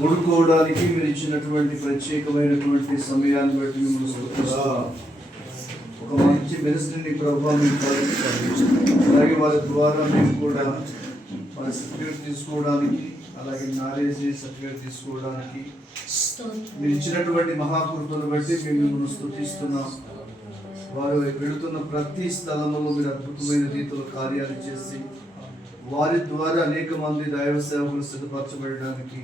కూడుకోవడానికి మీరు ఇచ్చినటువంటి ప్రత్యేకమైనటువంటి సమయాన్ని బట్టి మిమ్మల్ని స్తుతిస్తున్నాం. ఒక మంచి మెరిసిని ప్రభావం అలాగే వారి ద్వారా మేము కూడా వారి సర్టిఫికేట్ తీసుకోవడానికి, అలాగే మ్యారేజ్ సర్టిఫికేట్ తీసుకోవడానికి మీరు ఇచ్చినటువంటి మహాకృపను బట్టి మేము మిమ్మల్ని స్తుతిస్తున్నాం. వారు వెళుతున్న ప్రతి స్థలంలో మీరు అద్భుతమైన రీతిలో కార్యాలు చేసి వారి ద్వారా అనేక మంది దైవ సేవకులు సిద్ధపరచబడడానికి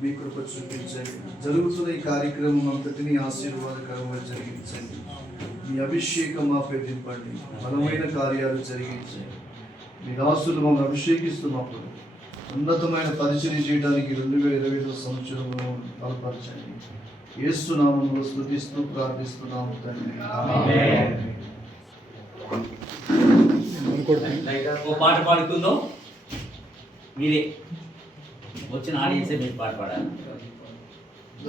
మీ కృప చూపించండి. జరుగుతున్న ఈ కార్యక్రమం అంతటినీ ఆశీర్వాదకరంగా జరిగించండి. మీ అభిషేకం మాపై దింపండి. బలమైన కార్యాలు జరిగించండి. మీ దాసులు మమ్మల్ని అభిషేకిస్తున్నప్పుడు ఉన్నతమైన పరిచయం చేయడానికి 2025 సంవత్సరంలో బలపరచండి. యేసు నామములో స్తుతిస్తూ ప్రార్థిస్తున్నాము తండ్రి. ఓ పాట పాడుకుందాం. మీరే వచ్చిన ఆడియన్సే మీరు పాట పాడాలి.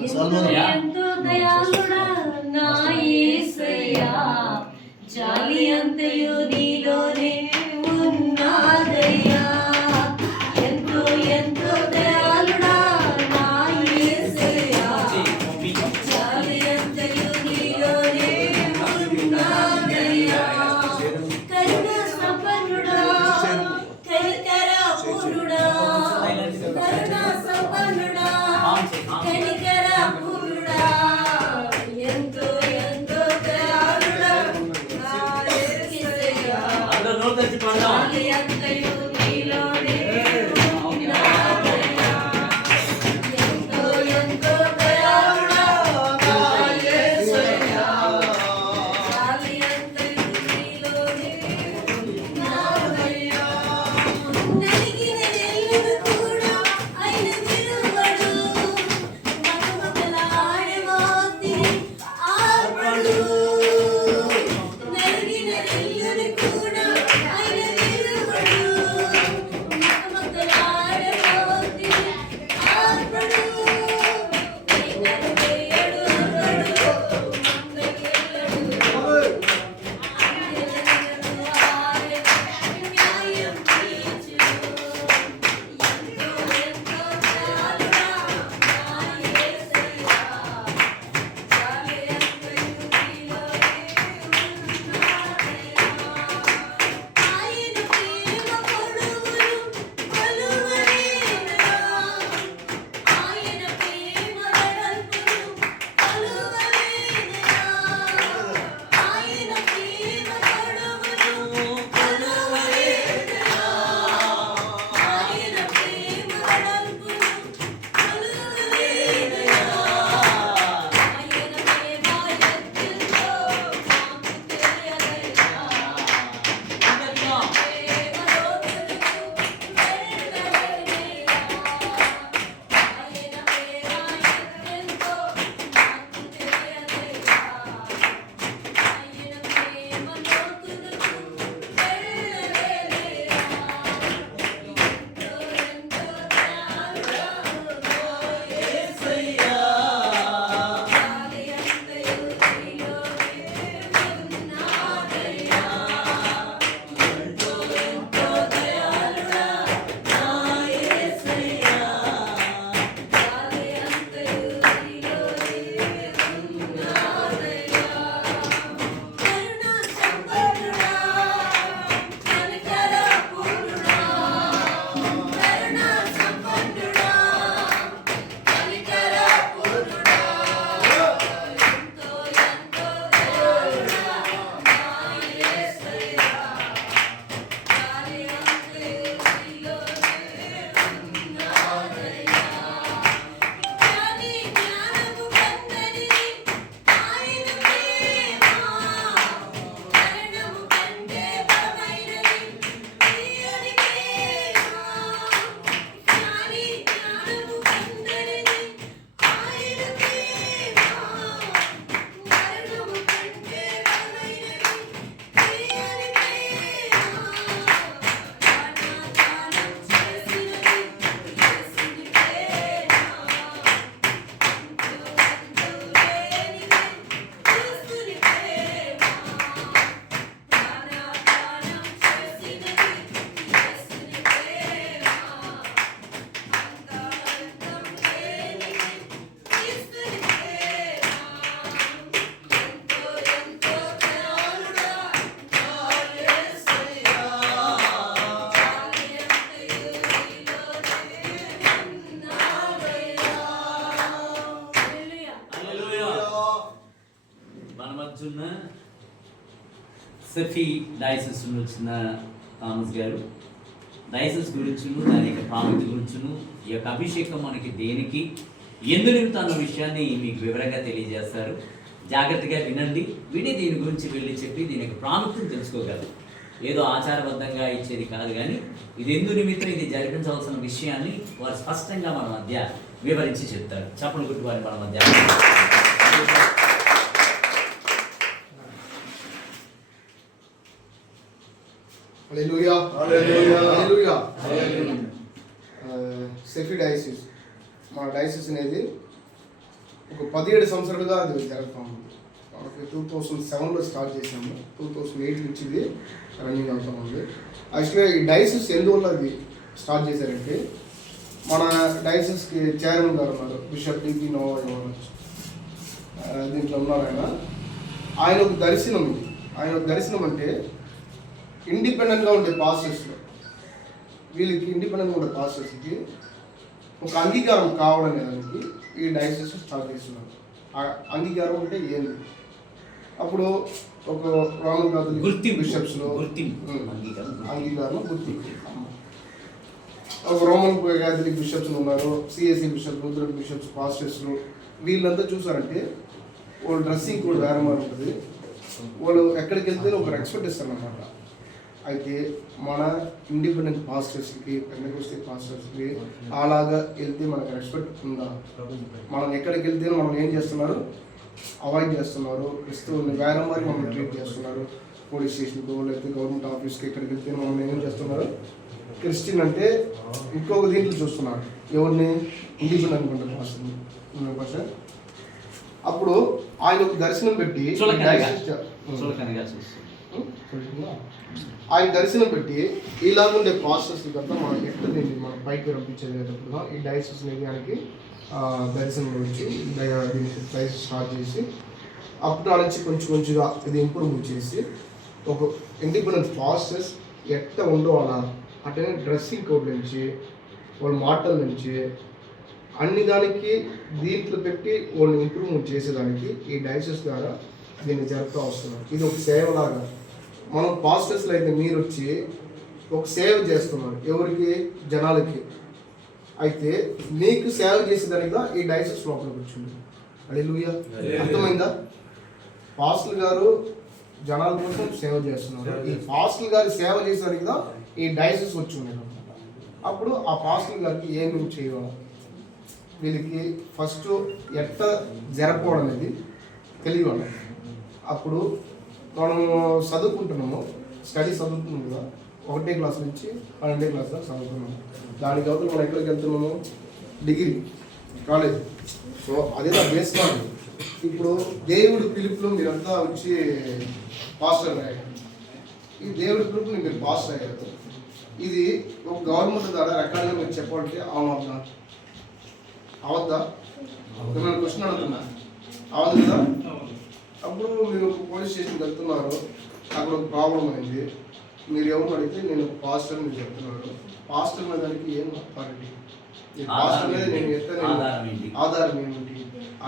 ఎంతో దయాళుడా నా యేసయ్యా, జాలి అంతయు నీలోనే ఉన్నదయ్యా. ఎంతో ఎంతో దయాళుడా నా యేసయ్యా, జాలి అంతయు నీలోనే ఉన్నదయ్యా. కరుణ సంపన్నుడా, కనికర పూర్ణుడా, కరుణ సంపన్నుడా, కనికర పూర్ణుడా, ఎంతో ఎంతో దయాళుడా నా యేసయ్యా, జాలి అంతయు కొనసాగుతున్న సెఫీ డయాసిస్ వచ్చిన థామస్ గారు డయాసిస్ గురించును దాని యొక్క ప్రాముఖ్యత గురించును ఈ యొక్క అభిషేకం మనకి దేనికి ఎందు నిమిత్తం విషయాన్ని మీకు వివరంగా తెలియజేస్తారు. జాగ్రత్తగా వినండి. విని దీని గురించి వెళ్ళి చెప్పి దీని యొక్క ప్రాముఖ్యతను తెలుసుకోగలరు. ఏదో ఆచారబద్ధంగా ఇచ్చేది కాదు, కానీ ఇది ఎందు నిమిత్తం ఇది జరిపించవలసిన విషయాన్ని వారు స్పష్టంగా మన మధ్య వివరించి చెప్తారు. చప్పలు గుర్తు వారి మన మధ్య. హల్లెలూయా హల్లెలూయా హల్లెలూయా. సెఫీ డయాసిస్, మన డయాసిస్ అనేది ఒక 17 సంవత్సరాలుగా అది జరుగుతూ ఉంది. మనకి 2007లో స్టార్ట్ చేసాము, 2008 నుంచి ఇది రన్నింగ్ అవుతూ ఉంది. యాక్చువల్గా ఈ డయాసిస్ ఎందువల్ల అది స్టార్ట్ చేశారంటే, మన డయాసిస్కి చైర్మన్ గారు ఉన్నారు, బిషప్ డిపి నోవా దీంట్లో ఉన్నారు. ఆయన ఒక దర్శనం. ఆయన ఒక దర్శనం అంటే ఇండిపెండెంట్గా ఉండే పాస్టర్స్లో, వీళ్ళకి ఇండిపెండెంట్గా ఉండే పాస్టర్స్కి ఒక అంగీకారం కావడం దానికి ఈ డయాసిస్ స్టార్ట్ చేస్తున్నారు. అంగీకారం అంటే ఏంది? అప్పుడు ఒక రోమన్ కాథలిక్ బిషప్స్లో అంగీకారం గుర్తింపు, ఒక రోమన్ కాథలిక్ బిషప్స్ ఉన్నారు, సిఎస్సి బిషప్స్, లూథరన్ బిషప్స్, పాస్టర్స్లు, వీళ్ళంతా చూసారంటే వాళ్ళు డ్రెస్సింగ్ కూడా వేరే மாதிரி ఉంటుంది. వాళ్ళు ఎక్కడికి వెళ్తే ఒక రెస్పెక్ట్ ఇస్తారు అన్నమాట. అయితే మన ఇండిపెండెంట్ పాస్టర్స్కి, పెంటెకోస్టే పాస్టర్స్కి అలాగా వెళ్తే మనకు రెస్పెక్ట్ ఉందా? మనం ఎక్కడికి వెళ్తే మనం ఏం చేస్తున్నారు? అవాయిడ్ చేస్తున్నారు. క్రిస్తువుని వేరే మరి మనం ట్రీట్ చేస్తున్నారు. పోలీస్ స్టేషన్కు లేకపోతే గవర్నమెంట్ ఆఫీస్కి ఎక్కడికి వెళ్తే మనం ఏం చేస్తున్నారు? క్రిస్టియన్ అంటే ఇంకొక దీంట్లో చూస్తున్నారు. ఎవరిని? Independent pastor. అప్పుడు ఆయన ఒక దర్శనం పెట్టి ఇలాగుండే పాస్టర్స్ కంతా మనం ఎట్లా దీన్ని మనం పైకి రప్పించేటప్పుడు ఈ డయాసిస్ ఏరియానికి దర్శనం వచ్చి దీన్ని డయాసిస్ స్టార్ట్ చేసి అప్పుడు నుంచి కొంచెంగా ఇది ఇంప్రూవ్ చేసి ఒక ఇండిపెండెంట్ పాస్టర్స్ ఎట్లా ఉండవాలా అంటే డ్రెస్సింగ్ కోడ్ నుంచి వాళ్ళ మాటల నుంచి అన్ని దానికి దీంట్లో పెట్టి వాళ్ళని ఇంప్రూవ్మెంట్ చేసేదానికి ఈ డయాసిస్ ద్వారా దీన్ని జరుపుతూ వస్తున్నారు. ఇది ఒక సేవలాగా మనం పాస్టర్స్లో అయితే మీరు వచ్చి ఒక సేవ చేస్తున్నారు. ఎవరికి? జనాలకి. అయితే మీకు సేవ చేసేదానిగా ఈ డయాసిస్ లోపలికి వచ్చింది. హల్లెలూయా. అర్థమైందా? పాస్టర్ గారు జనాల కోసం సేవ చేస్తున్నారు. ఈ పాస్టర్ గారు సేవ చేసేదానిగా ఈ డయాసిస్ వచ్చి ఉన్నారు. అప్పుడు ఆ పాస్టర్ గారికి ఏమేమి చేయాలి, వీళ్ళకి ఫస్ట్ ఎట్లా జరపడం అనేది తెలియాలి. అప్పుడు మనము చదువుకుంటున్నాము, స్టడీ చదువుతున్నాము కదా, 1వ క్లాస్ నుంచి 12వ క్లాస్ దాకా చదువుతున్నాము. దానికి అవతల మనం ఎక్కడికి వెళ్తున్నాము? Degree college. సో అదే నా బేస్ కాదు. ఇప్పుడు దేవుడి పిలుపులో మీరంతా వచ్చి పాస్టర్ అయ్యారు. ఈ దేవుడి పిలుపుని మీరు పాస్టర్ అయ్యారు. ఇది ఒక గవర్నమెంట్ ద్వారా రకాలుగా మీరు చెప్పాలంటే అవునా అవద్దా? మిమ్మల్ని క్వశ్చన్ అడుగుతున్నా, అవదు కదా? అప్పుడు మీరు ఒక పోలీస్ స్టేషన్కి వెళ్తున్నారు, అక్కడ ఒక ప్రాబ్లం అయింది. మీరు ఎవరు అడిగితే నేను పాస్టర్ మీరు చెప్తున్నాడు. పాస్టర్ అనే దానికి ఏం అథారిటీ? పాస్టర్ అనేది నేను ఆధారం ఏమిటి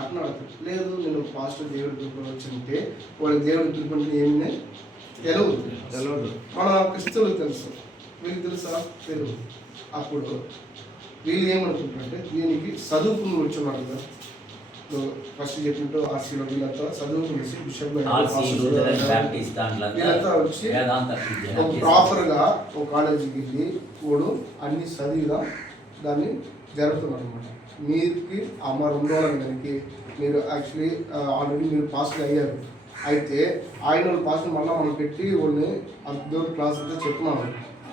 అట్లా అడుగుతాను. లేదు నేను పాస్టర్ దేవుడి గ్రూప్లో వచ్చింటే వాళ్ళకి దేవుడి గ్రూప్ అంటే ఏమి తెలియదు. మన క్రిస్తువులకు తెలుసు, వీళ్ళకి తెలుసా? తెలియదు. అప్పుడు వీళ్ళు ఏమనుకుంటారంటే దీనికి చదువుకుని వచ్చున్నారు కదా, ఫస్ట్ చెప్పినట్టు ఆర్సీలో వీళ్ళంతా చదువుకునేసి బిషప్ వీళ్ళంతా వచ్చి ఒక ప్రాపర్గా ఒక కాలేజీకి వెళ్ళి వాడు అన్ని చదివిగా దాన్ని జరుగుతున్నారు అనమాట. మీకు అమ్మ 2 రోజుల దానికి మీరు యాక్చువల్లీ ఆల్రెడీ మీరు పాస్ అయ్యారు. అయితే ఆయన పాస్ మళ్ళీ మనం పెట్టి వాళ్ళని దేవుడి క్లాస్ అంతా చెప్తున్నాము.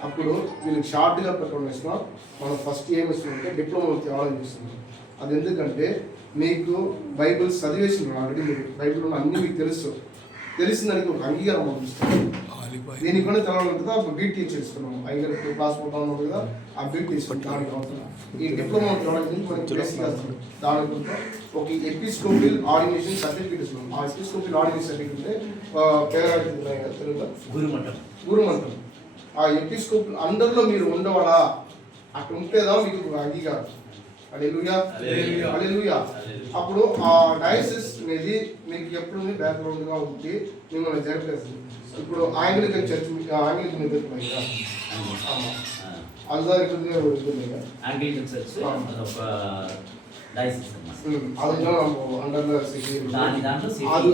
అప్పుడు వీళ్ళకి షార్ట్గా పెట్టడం ఇస్తున్నాం. మనం ఫస్ట్ ఏమి ఇస్తున్నామంటే డిప్లొమా థియాలజీ ఇస్తున్నాం. అది ఎందుకంటే మీకు బైబిల్ చదివేసినారు ఆల్రెడీ, మీరు బైబిల్లో అన్నీ మీకు తెలిసిన దానికి ఒక అంగీకారం పంపిస్తాం. దీనికి కూడా తెలవాలి కదా, ఒక బీట్ చేసుకున్నాము. ఐగర్ క్లాస్ పోతా ఉన్నాం కదా, ఆ బీట్ తీసుకుని దానికి అవుతున్నాం. ఈ డిప్లొమా థియాలజీ మనకి బేసిక్ చేస్తున్నాం. దానికి ఒక ఎపిస్కోపిల్ ఆర్డినేషన్ సర్టిఫికేట్ ఇస్తున్నాం. ఆ ఎపిస్కోపిల్ ఆర్డినేషన్ సర్టిఫికేట్ తెలుగులో గురుమంటం. ఆ ఎపిస్కోపిల్ అందరిలో మీరు ఉండవాలా, అట్లా ఉంటేదా మీకు అంగీకారం. హల్లెలూయా హల్లెలూయా. హల్లెలూయా. అప్పుడు ఆ డయాసిస్ అనేది మీకు ఎప్పుడు బ్యాక్గ్రౌండ్ గా ఉండి మిమ్మల్ని జరిపేస్తుంది. ఇప్పుడు ఆంగ్లికన్ చర్చ్ ఆంగ్లికన్ ఎదుర్కొన్నాయి అల్దార్ ఉంటుంది ఆంగ్లికన్ చర్చ్ అదొక డయాసిస్ அதுதான் అండర్లో దాని దాంట్లో అది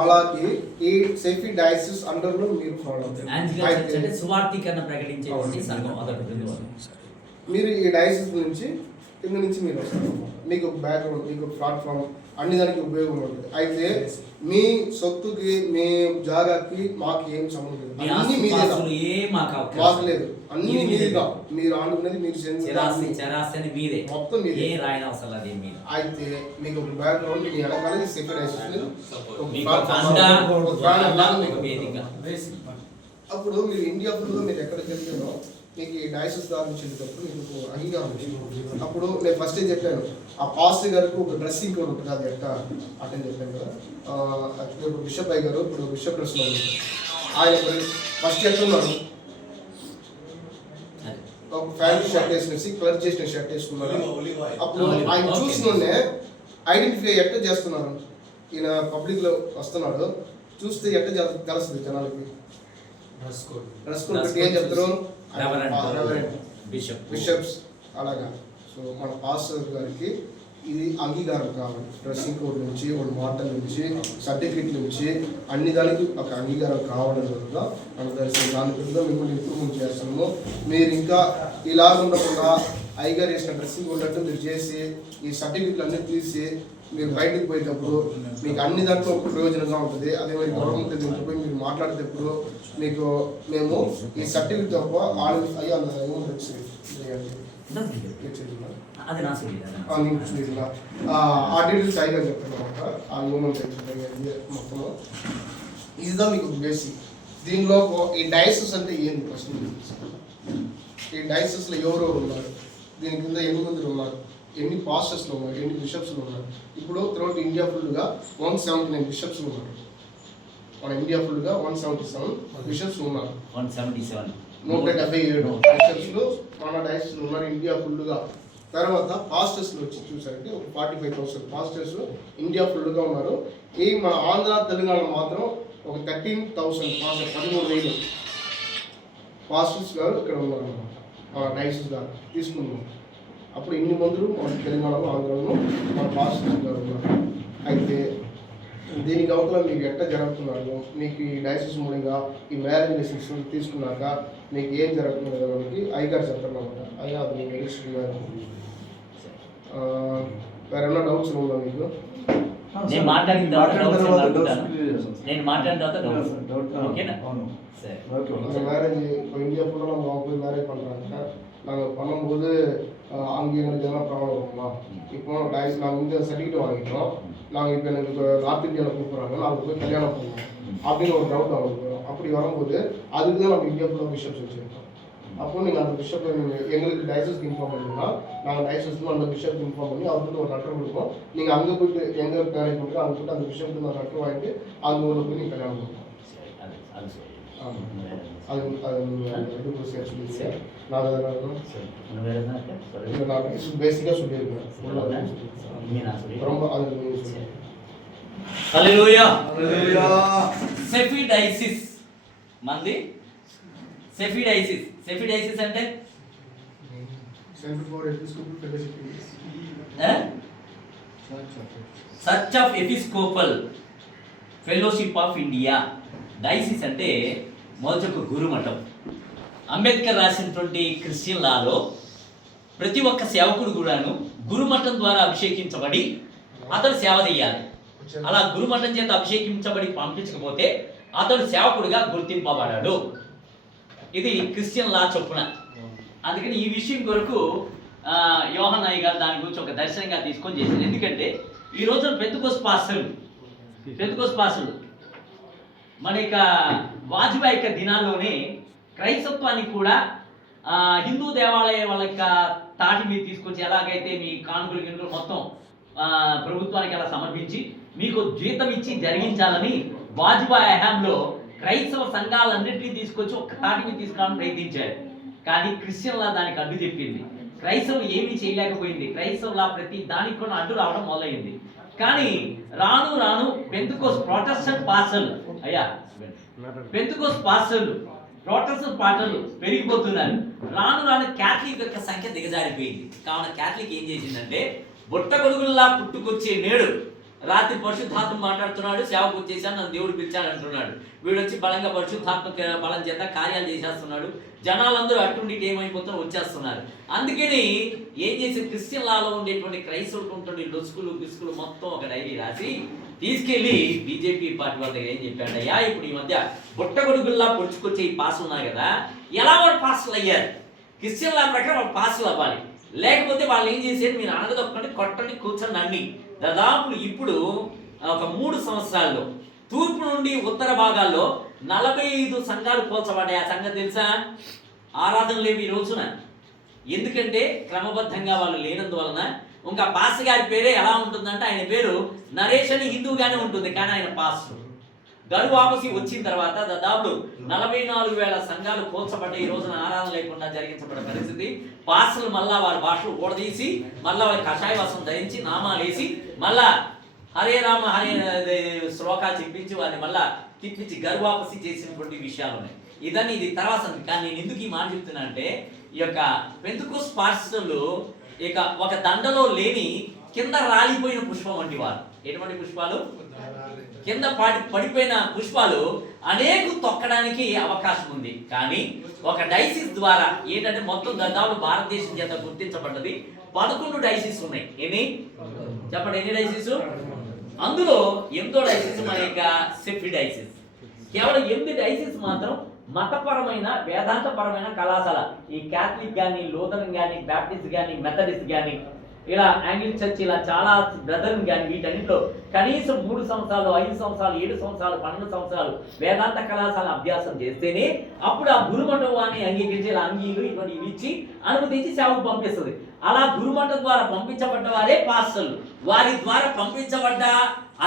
అలాగే ఈ సెఫీ డయాసిస్ అండర్లో మీరు ఫాలో ఆంగ్లికన్ చర్చ్ అంటే సువార్తీకరణ ప్రకటించేటువంటి సంఘం అదొకటి ఉంది. మీరు ఈ డయాసిస్ నుంచి కింద నుంచి మీరు వస్తారు. మీకు బ్యాక్గ్రౌండ్ మీకు ప్లాట్ఫామ్ అన్ని దానికి ఉపయోగం ఉంటుంది. అయితే మీ సొత్తుకి మీ జాగాకి మాకు ఏం సంబంధం లేదు. అన్ని మీదే మాకు లేదు. అన్ని మీదిగా మీరు ఆడుకునేది మీరు మీదే మొత్తం మీదే. ఏ రాయన అవసరం లేదు మీద. అయితే మీకు ఒక బ్యాక్గ్రౌండ్ మీ వెనకాల సెఫీ డయాసిస్ అప్పుడు మీరు ఇండియా ఫుల్గా మీరు ఎక్కడ జరిగారో మీకు ఈ డయాసిస్ దారి నుంచి వెళ్ళేటప్పుడు మీకు అంగీకారం వచ్చింది. అప్పుడు నేను ఫస్ట్ ఏం చెప్పాను, ఆ పాస్టర్ గారికి ఒక డ్రెస్సింగ్ కోడ్ ఉంటుంది, అది ఎట్లా అటెండ్ చెప్పాను కదా. ఇప్పుడు బిషప్ అయ్య గారు ఇప్పుడు బిషప్ డ్రెస్లో ఆయన ఫస్ట్ ఎట్లున్నారు, ఒక ఫ్యాన్సీ షర్ట్ వేసినేసి కలర్ చేసిన షర్ట్ వేసుకున్నారు. అప్పుడు ఆయన చూసినోనే ఐడెంటిఫై ఎట్లా చేస్తున్నారు, ఈయన పబ్లిక్లో వస్తున్నాడు చూస్తే ఎట్లా తెలుస్తుంది జనాలకి. డ్రెస్ కోడ్ పెట్టి ఏం చెప్తారు, బిషప్స్ అలాగా. సో మన పాస్టర్ గారికి ఇది అంగీకారం కావాలి. డ్రెస్సింగ్ కోడ్ నుంచి ఒక మాటల నుంచి సర్టిఫికెట్ నుంచి అన్ని దానికి ఒక అంగీకారం కావడం వల్ల మన దర్శనం దాని గురించి మిమ్మల్ని ఇంప్రూవ్మెంట్ చేస్తాము. మీరు ఇంకా ఇలా ఉండకుండా ఐగారు వేసిన డ్రెస్సింగ్ ఉన్నట్టు మీరు చేసి ఈ సర్టిఫికెట్లు అన్నీ తీసి మీరు బయటకు పోయేటప్పుడు మీకు అన్ని దాంట్లో ప్రయోజనంగా ఉంటుంది. అదే మరి గవర్నమెంట్ దీంట్లో పోయి మీరు మాట్లాడేటప్పుడు మీకు మేము ఈ సర్టిఫికెట్ తప్ప అయ్యా ఆ డీటెయిల్స్ అయిగా చెప్తాను. ఆ మూమెంట్ మొత్తం ఇదిదా మీకు బేసిక్. దీనిలో ఈ డయాసిస్ అంటే ఏంటి ప్రశ్న, ఈ డయాసిస్లో ఎవరెవరు ఉన్నారు, దీని కింద ఎన్ని మంది ఉన్నారు, ఎన్ని పాస్టర్స్లో ఉన్నారు, ఎన్ని బిషప్స్లు ఉన్నారు. ఇప్పుడు త్రూఅవుట్ ఇండియా ఫుల్గా 179 బిషప్స్ ఉన్నారు. మన ఇండియా ఫుల్గా 177 బిషప్స్ ఉన్నారు. 177 బిషప్స్లు మన డయాసిస్లో ఉన్నారు ఇండియా ఫుల్గా. తర్వాత పాస్టర్స్లో వచ్చి చూసారంటే ఒక 45,000 పాస్టర్స్ ఇండియా ఫుల్గా ఉన్నారు. ఈ మన ఆంధ్ర తెలంగాణ మాత్రం ఒక 13,000 పాస్టర్స్ 13,000 పాస్టర్స్ గారు ఇక్కడ ఉన్నారు అన్నమాట. మన డయాసిస్ గారు తీసుకున్నాం. అప్పుడు ఇన్ని మందులు మన తెలంగాణలో ఆంధ్రలో మన పాస్టర్స్ గారు ఉన్నారు. అయితే దీనికి అవతల మీకు ఎట్లా జరుగుతున్నారు, మీకు ఈ డయాసిస్ మూలంగా ఈ మ్యారేజ్ లైసెన్స్ తీసుకున్నాక మీకు ఏం జరుగుతుంది కదా మనకి ఐగారు చెప్తున్నమాట. అయ్యా అది మీకు తెలుస్తున్నారు. వేరే ఏమైనా డౌట్స్ ఉందా మీకు? నేను మాట్లాడిన తర్వాత ఓకేనా? మ్యారేజ్ ఇండియా ఫుల్లో நம்ம మ్యారేజ్ பண்ணுறாங்க. நாங்கள் பண்ணும்போது அங்கே எங்களுக்கு எதனா ப்ராப்ளம் வருமா? இப்போ டயஸ் நாங்கள் இந்த சர்டிஃபிகேட் வாங்கிட்டோம், நாங்கள் இப்போ எனக்கு நார்த் இந்தியாவில் கூப்பிட்றாங்க, நாங்கள் போய் கல்யாணம் பண்ணுவோம் அப்படின்னு ஒரு டவுட் அவங்களுக்கு வரும். அப்படி வரும்போது அதுக்கு தான் நம்ம இந்தியா ஃபுல்லாக பிஷப்ஸ் வச்சுருக்கோம். அப்போ நீங்கள் அந்த பிஷப்பை எங்களுக்கு டயசிஸ்க்கு இன்ஃபார்ம் பண்ணிங்கன்னா நாங்கள் டயசிஸ்க்கு அந்த பிஷப்க்கு இன்ஃபார்ம் பண்ணி அவருக்கு ஒரு லெட்டர் கொடுப்போம். நீங்கள் அங்கே போய்ட்டு எங்கே மேரேஜ் பண்ணிட்டு அங்கே போய்ட்டு அந்த பிஷப்க்கு ஒரு லெட்டர் வாங்கிட்டு அந்த ஊரில் போய் நீங்கள் கல்யாணம் பண்ணுவோம். அது இது ப்ரொசீஜர் சொல்லியிருக்கேன். நான் பேசிக்காக சொல்லியிருக்கேன். ரொம்ப அது హల్లెలూయా. సెఫిడైసిస్ మంది సెఫిడైసిస్. సెఫిడైసిస్ అంటే church of episcopal fellowship of India. Diocese అంటే మొదటి గురుమఠం. అంబేద్కర్ రాసినటువంటి క్రిస్టియన్ లాలో ప్రతి ఒక్క సేవకుడు కూడాను గురుమఠం ద్వారా అభిషేకించబడి అతడు సేవ చేయాలి. అలా గురుమఠం చేత అభిషేకించబడి పంపించకపోతే అతడు సేవకుడిగా గుర్తింపబడాడు. ఇది క్రిస్టియన్ లా చొప్పున. అందుకని ఈ విషయం కొరకు యోహాన్ అయ్య గారు దాని గురించి ఒక దర్శనంగా తీసుకొని చేశారు. ఎందుకంటే ఈ రోజున పెంతెకోస్తు పాస్టర్లు మన యొక్క వాజ్పేయి యొక్క దినాల్లోనే క్రైస్తత్వానికి కూడా హిందూ దేవాలయం వాళ్ళ యొక్క తాటి మీద తీసుకొచ్చి ఎలాగైతే మీ కానుకలు గినుకలు మొత్తం ప్రభుత్వానికి అలా సమర్పించి మీకు జీతం ఇచ్చి జరిగించాలని వాజ్పేయి హయాంలో క్రైస్తవ సంఘాలన్నింటినీ తీసుకొచ్చి ఒక తాటి మీద తీసుకురావడానికి ప్రయత్నించారు. కానీ క్రిస్టియన్లా దానికి అడ్డు చెప్పింది. క్రైస్తవులు ఏమీ చేయలేకపోయింది. క్రైస్తవుల ప్రతి దానికి కూడా అడ్డు రావడం మొదలైంది. కానీ రాను రాను పెంతెకోస్తు ప్రొటెస్టెంట్ పాస్టర్లు పెంతెకోస్తు పాస్టర్లు ప్రొటెస్టెంట్ పాస్టర్లు పెరిగిపోతున్నారు. రాను రాను క్యాథలిక్ యొక్క సంఖ్య దిగజారిపోయింది. కావున క్యాథలిక్ ఏం చేసిందంటే బుట్ట గొడుగుల్లా పుట్టుకొచ్చే నేడు రాత్రి పరిశుద్ధాత్మ మాట్లాడుతున్నాడు, సేవకు వచ్చేసాను, నన్ను దేవుడు పిలిచాడు అంటున్నాడు. వీడు వచ్చి బలంగా పరిశుద్ధాత్మ బలం చేత కార్యాలు చేసేస్తున్నాడు. జనాలందరూ అటుండి ఏమైపోతున్నారు, వచ్చేస్తున్నారు. అందుకని ఏం చేసి క్రిస్టియన్ లాలో ఉండేటువంటి క్రైస్తవులకు ఉంటుంది లొసుకులు పిసుకులు మొత్తం ఒక డైరీ రాసి తీసుకెళ్లి బీజేపీ పార్టీ వాళ్ళ దగ్గర ఏం చెప్పాడయ్యా, ఇప్పుడు ఈ మధ్య బుట్టగొడుగుల్లా పొడుచుకొచ్చే ఈ పాసులు ఉన్నాయి కదా, ఎలా వాళ్ళు పాసులు అయ్యారు? క్రిస్టియన్ లా ప్రకారం వాళ్ళు పాసులు అవ్వాలి. లేకపోతే వాళ్ళు ఏం చేసేది, మీరు అనగదొక్కండి, కొట్టండి, కూర్చొని అన్ని. దాదాపు ఇప్పుడు ఒక 3 సంవత్సరాల్లో తూర్పు నుండి ఉత్తర భాగాల్లో 45 సంఘాలు పోల్చబడ్డాయి. ఆ సంగతి తెలుసా? ఆరాధన లేవు ఈ రోజున. ఎందుకంటే క్రమబద్ధంగా వాళ్ళు లేనందువలన. ఇంకా పాస్ గారి పేరే ఎలా ఉంటుందంటే, ఆయన పేరు నరేష్ అని హిందూగానే ఉంటుంది, కానీ ఆయన పాస్టర్. గడువు ఆపసి వచ్చిన తర్వాత దాదాపు 44,000 సంఘాలు పోల్చబడ్డాయి. ఈ రోజున ఆరాధన లేకుండా జరిగించబడ్డ పరిస్థితి. పాస్టర్లు మళ్ళా వారి భాషలు ఓడదీసి మళ్ళా వారి కషాయ వస్త్రం ధరించి నామాలు వేసి మళ్ళా హరే రామ హరే శ్లోకాలు చెప్పించి వారిని మళ్ళా తిప్పించి గర్వాపసి చేసినటువంటి విషయాలు ఉన్నాయి. ఇది తర్వాత. కానీ నేను ఎందుకు ఈ మాట చెప్తున్నా అంటే, ఈ యొక్క పెంతెకోస్తు పాస్టర్లు ఇక ఒక దండలో లేని కింద రాలిపోయిన పుష్పం వంటి వారు. ఎటువంటి పుష్పాలు? కింద పడిపోయిన పుష్పాలు అనేక తొక్కడానికి అవకాశం ఉంది. కానీ ఒక డైసిస్ ద్వారా ఏంటంటే మొత్తం దాదాపు భారతదేశం చేత గుర్తించబడ్డది 11 డైసిస్ ఉన్నాయి. ఎన్ని చెప్పండి, ఎన్ని డైసిస్? అందులో 8వ డైసిస్ మన యొక్క సెఫీ డైసిస్. కేవలం 8 డైసిస్ మాత్రం మతపరమైన వేదాంతపరమైన కళాశాల. ఈ క్యాథలిక్ కానీ, లూథరన్ కానీ, బ్యాప్టిస్ట్ కానీ, మెథడిస్ట్ కానీ, ఇలా యాంగ్లిక్ చర్చ్, ఇలా చాలా బ్రదర్ని కానీ, వీటన్నింటిలో కనీసం 3 సంవత్సరాలు, 5 సంవత్సరాలు, 7 సంవత్సరాలు, 12 సంవత్సరాలు వేదాంత కళాశాల అభ్యాసం చేస్తేనే అప్పుడు ఆ గురుమండపాన్ని అంగీకరించి ఇలా అంగీలు ఇటువంటి ఇచ్చి అనుమతించి సేవకు పంపిస్తుంది. అలా గురుమండపం ద్వారా పంపించబడ్డ వారే పాస్టర్లు. వారి ద్వారా పంపించబడ్డ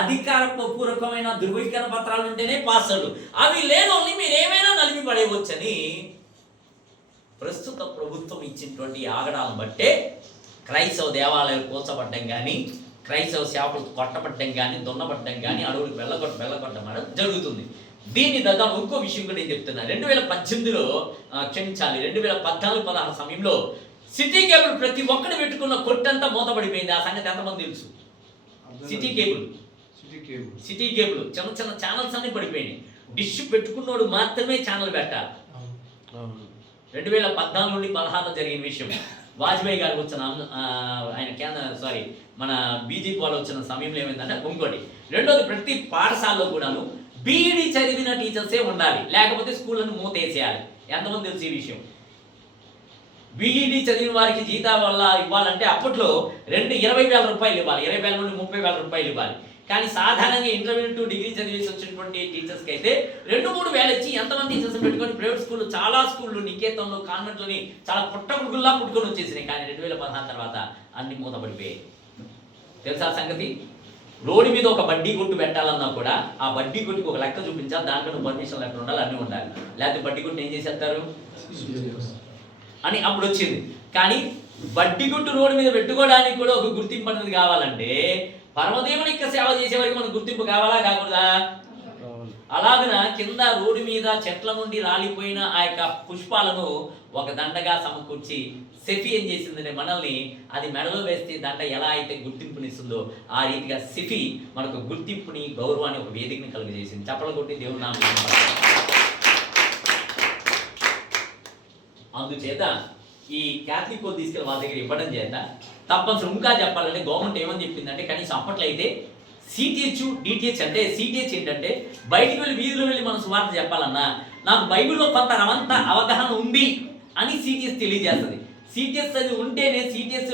అధికారపూర్వకమైన ధృవీకరణ పత్రాలు ఉంటేనే పాస్టర్లు. అవి లేనోని మీరు ఏమైనా నలిపి పడేయవచ్చని ప్రస్తుత ప్రభుత్వం ఇచ్చినటువంటి ఆగడాలను బట్టే క్రైస్తవ దేవాలయాలు కూల్చబడ్డం కానీ, క్రైస్తవ సేవకులు కొట్టబడ్డం కానీ, దున్నబడ్డం కానీ, అడవులకు వెళ్ళగొట్టడం జరుగుతుంది. దీన్ని దాదాపు ఇంకో విషయం కూడా నేను చెప్తున్నా. 2018లో క్షమించాలి 2014-16 సమయంలో సిటీ కేబుల్ ప్రతి ఒక్కరు పెట్టుకున్న కొట్టంతా మూతపడిపోయింది. ఆ సంగతి ఎంతమంది తెలుసు? సిటీ కేబుల్ చిన్న చిన్న ఛానల్స్ అన్ని పడిపోయినాయి. డిష్ పెట్టుకున్నోడు మాత్రమే ఛానల్ పెట్టాలి. 2014 నుండి 16లో జరిగిన విషయం. వాజ్పేయి గారు వచ్చిన ఆయన మన బీజేపీ వాళ్ళు వచ్చిన సమయంలో ఏమైందంటే ఇంకోటి. రెండోది, ప్రతి పాఠశాలలో కూడాను బీఈడీ చదివిన టీచర్సే ఉండాలి, లేకపోతే స్కూళ్ళను మూతేసేయాలి. ఎంతమంది తెలుసు ఈ విషయం? బీఈడీ చదివిన వారికి జీతాల వల్ల ఇవ్వాలంటే అప్పట్లో 20,000 రూపాయలు ఇవ్వాలి, 20,000 నుండి 30,000 రూపాయలు ఇవ్వాలి. కానీ సాధారణంగా ఇంటర్మీడియట్ టు డిగ్రీ చదివేసి వచ్చినటువంటి టీచర్స్కి అయితే 2-3 వేలు ఇచ్చి ఎంతమంది టీచర్స్ పెట్టుకొని ప్రైవేట్ స్కూళ్ళు, చాలా స్కూళ్ళు, నికేతంలో, కాన్వెంట్లోని చాలా పుట్టగుల్లా పుట్టుకొని వచ్చేసినాయి. కానీ 2016 తర్వాత అన్ని మూతపడిపోయాయి. తెలుసా సంగతి? రోడ్డు మీద ఒక బడ్డీ కొట్టు పెట్టాలన్నా కూడా ఆ బడ్డీ కొట్టుకు ఒక లెక్క చూపించాలి, దాంట్లో పర్మిషన్ లెక్క ఉండాలి, అన్నీ ఉండాలి. లేకపోతే బడ్డీ కొట్టు ఏం చేసేస్తారు అని అప్పుడు వచ్చింది. కానీ బడ్డీ కొట్టు రోడ్డు మీద పెట్టుకోవడానికి కూడా ఒక గుర్తింపు అనేది కావాలంటే పరమదేవుని యొక్క సేవ చేసే వరకు మనకు గుర్తింపు కావాలా కాకూడదా? అలాగన కింద రోడ్డు మీద చెట్ల నుండి రాలిపోయిన ఆ యొక్క పుష్పాలను ఒక దండగా సమకూర్చి సెఫీ ఏం చేసిందంటే మనల్ని అది మెడలో వేస్తే దండ ఎలా అయితే గుర్తింపునిస్తుందో ఆ రీతిగా సెఫీ మనకు గుర్తింపుని, గౌరవాన్ని, ఒక వేదికని కలుగజేసింది. చప్పలు కొట్టి దేవుని నామమున. అందుచేత ఈ క్యాథలిక్ తీసుకెళ్ళి వాళ్ళ దగ్గర ఇవ్వడం చేత తప్పనిసరి. ఇంకా చెప్పాలంటే గవర్నమెంట్ ఏమని చెప్పిందంటే, కనీసం అప్పట్లో అయితే సిటిహెచ్, డిటిహెచ్ అంటే సిటిహెచ్ ఏంటంటే బయటికి వెళ్ళి వీధిలో వెళ్ళి మనం సువార్త చెప్పాలన్నా నాకు బైబిల్లో కొంత అవగాహన ఉంది అని సిటిహెచ్ తెలియజేస్తుంది. సిటిహెచ్ అది ఉంటేనే, సిటిహెచ్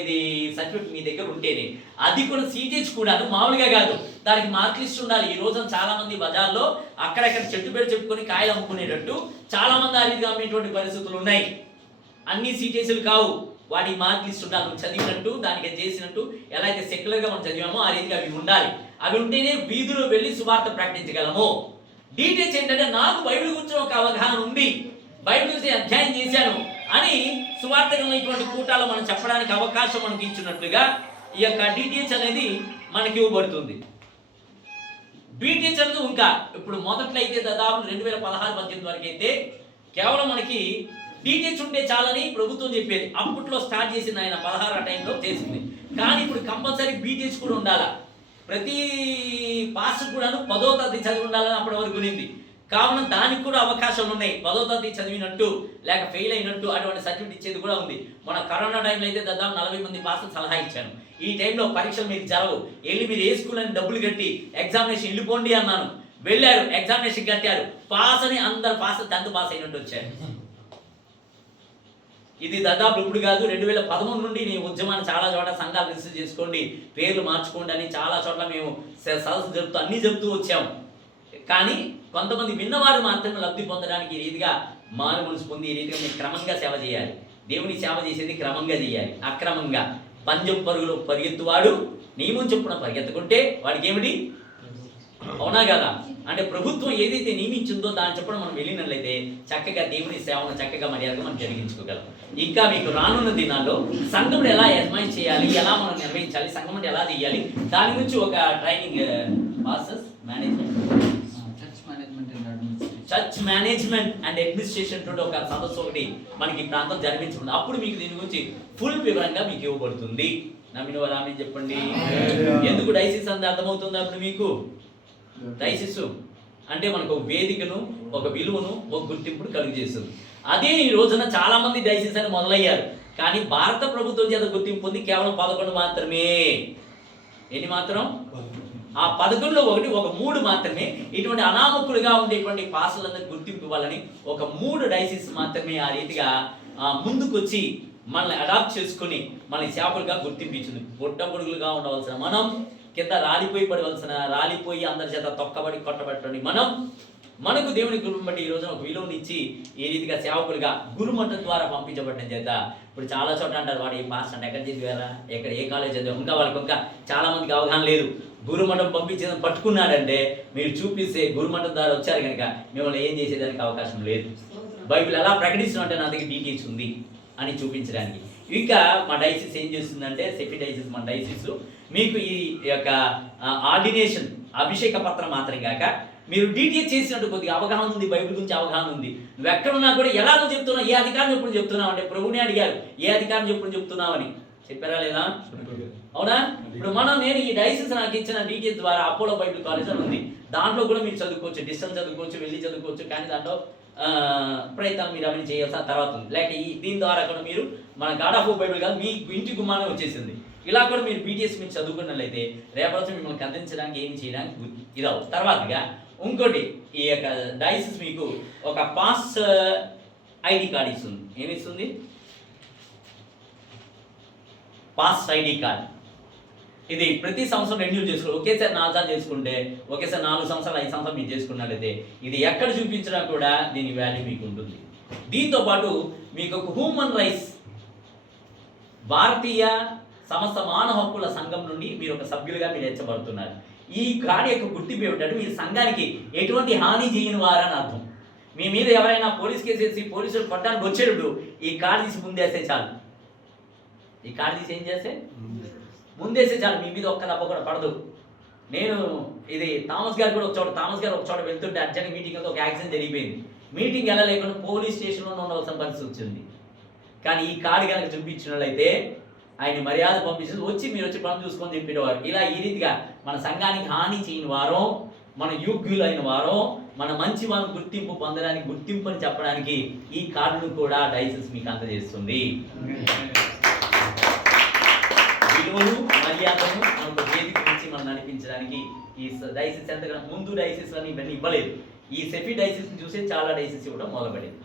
ఇది సర్టిఫికేట్ మీ దగ్గర ఉంటేనే. అది కూడా సిటిహెచ్ కూడా మామూలుగా కాదు, దానికి మార్క్ లిస్ట్ ఉండాలి. ఈ రోజున చాలా మంది బజార్లో అక్కడక్కడ చెట్టు పేరు చెప్పుకొని కాయలు అమ్ముకునేటట్టు చాలా మంది ఆ రీతిగా అమ్మేటువంటి పరిస్థితులు ఉన్నాయి. అన్ని సిటిహెచ్లు కావు, వాటికి మార్క్ లిస్ట్ ఉండాలి. నువ్వు చదివినట్టు, దానికి చేసినట్టు ఎలా అయితే సెక్యులర్గా మనం చదివామో ఆ రీతిగా అవి ఉండాలి. అవి ఉంటేనే వీధిలో వెళ్ళి సువార్త ప్రకటించగలము. డిటిహెచ్ ఏంటంటే నాకు బైబిల్ గురించి ఒక అవగాహన ఉంది, బైబిల్ గురించి అధ్యయనం చేశాను అని సువార్తకం ఇటువంటి కూటాలు మనం చెప్పడానికి అవకాశం మనకి ఇచ్చినట్లుగా ఈ యొక్క డిటిహెచ్ అనేది మనకి ఇవ్వబడుతుంది. డిటిహెచ్ అనేది ఇంకా ఇప్పుడు మొదట్లో అయితే దాదాపు 2016-18 వరకు అయితే కేవలం మనకి డిటిహెచ్ ఉంటే చాలని ప్రభుత్వం చెప్పేది. అప్పట్లో స్టార్ట్ చేసింది ఆయన 16 టైంలో చేసింది. కానీ ఇప్పుడు కంపల్సరీ బీటీహెచ్ కూడా ఉండాలా, ప్రతి పాస్ కూడాను 10వ తరగతి చదివి ఉండాలని అప్పటి వరకు ఉంది. కావున దానికి కూడా అవకాశాలు ఉన్నాయి. 10వ తరగతి చదివినట్టు లేక ఫెయిల్ అయినట్టు అటువంటి సర్టిఫికేట్ ఇచ్చేది కూడా ఉంది. మన కరోనా టైంలో అయితే దాదాపు 40 మంది పాస్ సలహా ఇచ్చాను. ఈ టైంలో పరీక్షలు మీకు జరగవు, వెళ్ళి మీరు ఏ స్కూల్ అని డబ్బులు కట్టి ఎగ్జామినేషన్ వెళ్ళిపోండి అన్నాను. వెళ్ళారు, ఎగ్జామినేషన్ కట్టారు, పాస్ అని అందరు పాస్ 10th పాస్ అయినట్టు వచ్చారు. ఇది దాదాపు ఇప్పుడు కాదు, 2013 నుండి నేను ఉద్యమాన్ని చాలా చోట్ల సంఘాలు రిజిస్టర్ చేసుకోండి, పేర్లు మార్చుకోండి అని చాలా చోట్ల మేము సదస్సు జరుపుతూ అన్నీ చెబుతూ వచ్చాము. కానీ కొంతమంది విన్నవారు మాత్రమే లబ్ధి పొందడానికి ఈ రీతిగా మారు మనసు పొంది ఈ రీతిగా మీరు క్రమంగా సేవ చేయాలి. దేవుని సేవ చేసేది క్రమంగా చేయాలి. అక్రమంగా పంజం పరుగులు పరిగెత్తువాడు నియమం చొప్పున పరిగెత్తుకుంటే వాడికి ఏమిటి? అవునా కదా? అంటే ప్రభుత్వం ఏదైతే నియమించిందో దాన్ని చెప్పడం మనం వెళ్ళినట్లయితే చక్కగా దేవుని సేవను చక్కగా మర్యాదగా మనం జరిగించుకోగలం. ఇంకా మీకు రానున్న దినాల్లో సంఘమును ఎలా యజమాని చేయాలి, ఎలా మనం నిర్వహించాలి, సంఘం ఎలా చేయాలి, దాని గురించి ఒక training process church management and administration ఒక సదస్సు ఒకటి మనకి ఈ ప్రాంతం జరిపించుకుంది. అప్పుడు మీకు దీని గురించి ఫుల్ వివరంగా మీకు ఇవ్వబడుతుంది. నమ్మిన వారు ఆమె చెప్పండి. ఎందుకు డైసిస్ అంత అర్థమవుతుంది? అప్పుడు మీకు డైసిస్ అంటే మనకు ఒక వేదికను, ఒక విలువను, ఒక గుర్తింపును కలుగజేస్తుంది. అదే ఈ రోజున చాలా మంది డైసిస్ అని మొదలయ్యారు. కానీ భారత ప్రభుత్వం చేత గుర్తింపు పొంది కేవలం 11 మాత్రమే. ఎన్ని మాత్రం? ఆ 11లో ఒక 3 మాత్రమే ఇటువంటి అనామకులుగా ఉండేటువంటి పాస్టర్లందరికీ గుర్తింపు ఇవ్వాలని ఒక 3 డైసిస్ మాత్రమే ఆ రీతిగా ముందుకొచ్చి మనల్ని అడాప్ట్ చేసుకుని మనల్ని సేవకులుగా గుర్తింపించింది. పొట్టపొడుగులుగా ఉండవలసిన మనం, కింద రాలిపోయి అందరి చేత తొక్కబడి కొట్టబడి మనకు దేవుని కృపను బట్టి ఈ రోజున ఒక విలువనిచ్చి ఈ రీతిగా సేవకులుగా గురుమఠం ద్వారా పంపించబడడం చేత ఇప్పుడు చాలా చోట్ల అంటారు, వాడు ఈ పాస్టర్ అంటే ఎక్కడ చదివారా, ఎక్కడ ఏ కాలేజ్ చదివా, ఇంకా వాళ్ళకి ఇంకా చాలా మందికి అవగాహన లేదు. గురుమఠం పంపించేదని పట్టుకున్నాడంటే మీరు చూపిస్తే గురుమఠం ద్వారా వచ్చారు కనుక మిమ్మల్ని ఏం చేసేదానికి అవకాశం లేదు. బైబిల్ ఎలా ప్రకటిస్తున్నట్టే నా దగ్గర డీటెయిల్స్ ఉంది అని చూపించడానికి. ఇంకా మా డైసిస్ ఏం చేస్తుందంటే సెఫీ డైసిస్, మన డైసిస్ మీకు ఈ యొక్క ఆర్డినేషన్ అభిషేక పత్రం మాత్రం కాక మీరు డీటెయిల్స్ చేసినట్టు కొద్దిగా అవగాహన ఉంది, బైబిల్ గురించి అవగాహన ఉంది. నువ్వు ఎక్కడున్నా కూడా ఎలా నువ్వు చెప్తున్నావు, ఏ అధికారం చెప్పుడు చెప్తున్నావు అంటే ప్రభువుని అడిగారు, ఏ అధికారం చెప్పుడు చెప్తున్నావు అని చెప్పారా లేదా? అవునా? ఇప్పుడు నేను ఈ డైసిస్ నాకు ఇచ్చిన డీటెయిల్స్ ద్వారా అపోలో బైబిల్ కాలేజ్ అని ఉంది. దాంట్లో కూడా మీరు చదువుకోవచ్చు, డిస్టెన్స్ చదువుకోవచ్చు, వెళ్ళి చదువుకోవచ్చు. కానీ దాంట్లో ప్రయత్నం మీరు అవన్నీ చేయాల్సిన తర్వాత ఉంది. లేక దీని ద్వారా కూడా మీరు మన గాడ్ ఆఫ్ బైబిల్ కాదు మీ ఇంటి గుమ్మానే వచ్చేసింది. ఇలా కూడా మీరు బీటీఎస్ మీరు చదువుకున్నట్లయితే రేపటి మిమ్మల్ని అందించడానికి ఏమి చేయడానికి ఇదవు. తర్వాతగా ఇంకోటి ఈ యొక్క డైసిస్ మీకు ఒక పాస్ ఐడి కార్డ్ ఇస్తుంది. ఏమి ఇస్తుంది? Pass ID card. ఇది ప్రతి సంవత్సరం రెన్యూల్ చేసుకోవాలి. ఒకేసారి 4 సార్లు చేసుకుంటే, ఒకేసారి 4 సంవత్సరాలు 5 సంవత్సరాలు మీరు చేసుకున్నట్లయితే ఇది ఎక్కడ చూపించినా కూడా దీని వాల్యూ మీకు ఉంటుంది. దీంతో పాటు మీకు ఒక హ్యూమన్ రైట్స్ భారతీయ సమస్త మానవ హక్కుల సంఘం నుండి మీరు ఒక సభ్యులుగా మీరు ఎంచబడుతున్నారు. ఈ కార్డు యొక్క గుర్తింపు ఏమిటంటే మీరు సంఘానికి ఎటువంటి హాని చేయని వారని అర్థం. మీ మీద ఎవరైనా పోలీస్ కేసు వేసి పోలీసులు కొట్టడానికి వచ్చేటప్పుడు ఈ కార్డు తీసి ముందేస్తే చాలు. ఈ కార్డు తీసి ఏం చేస్తే ముందేస్తే చాలు, మీ మీద ఒక్క దెబ్బ కూడా పడదు. నేను ఇది థామస్ గారు కూడా ఒక చోట వెళ్తుంటే అర్జెంట్ మీటింగ్ ఒక యాక్సిడెంట్ జరిగిపోయింది. మీటింగ్ ఎలా లేకుండా పోలీస్ స్టేషన్లో ఉండవలసిన పరిస్థితి వచ్చింది. కానీ ఈ కార్డు కనుక చూపించినట్లయితే ఆయన మర్యాద పంపించి వచ్చి మీరు వచ్చి పని చూసుకొని చెప్పేవారు. ఇలా ఈ రీతిగా మన సంఘానికి హాని చేయని వారో, మన యోగ్యులైన వారో, మన మంచి వాళ్ళని గుర్తింపు పొందడానికి గుర్తింపు అని చెప్పడానికి ఈ కార్డును కూడా డైసిస్ మీకు అందజేస్తుంది. విలువలు మర్యాదను మనకు వేదిక నుంచి మనం నడిపించడానికి ఈ డైసిస్ ఎంతగా ముందు డైసిస్ అని ఇవన్నీ ఇవ్వలేదు. ఈ సెఫీ డైసిస్ చూసే చాలా డైసిస్ ఇవ్వడం మొదలుపడింది.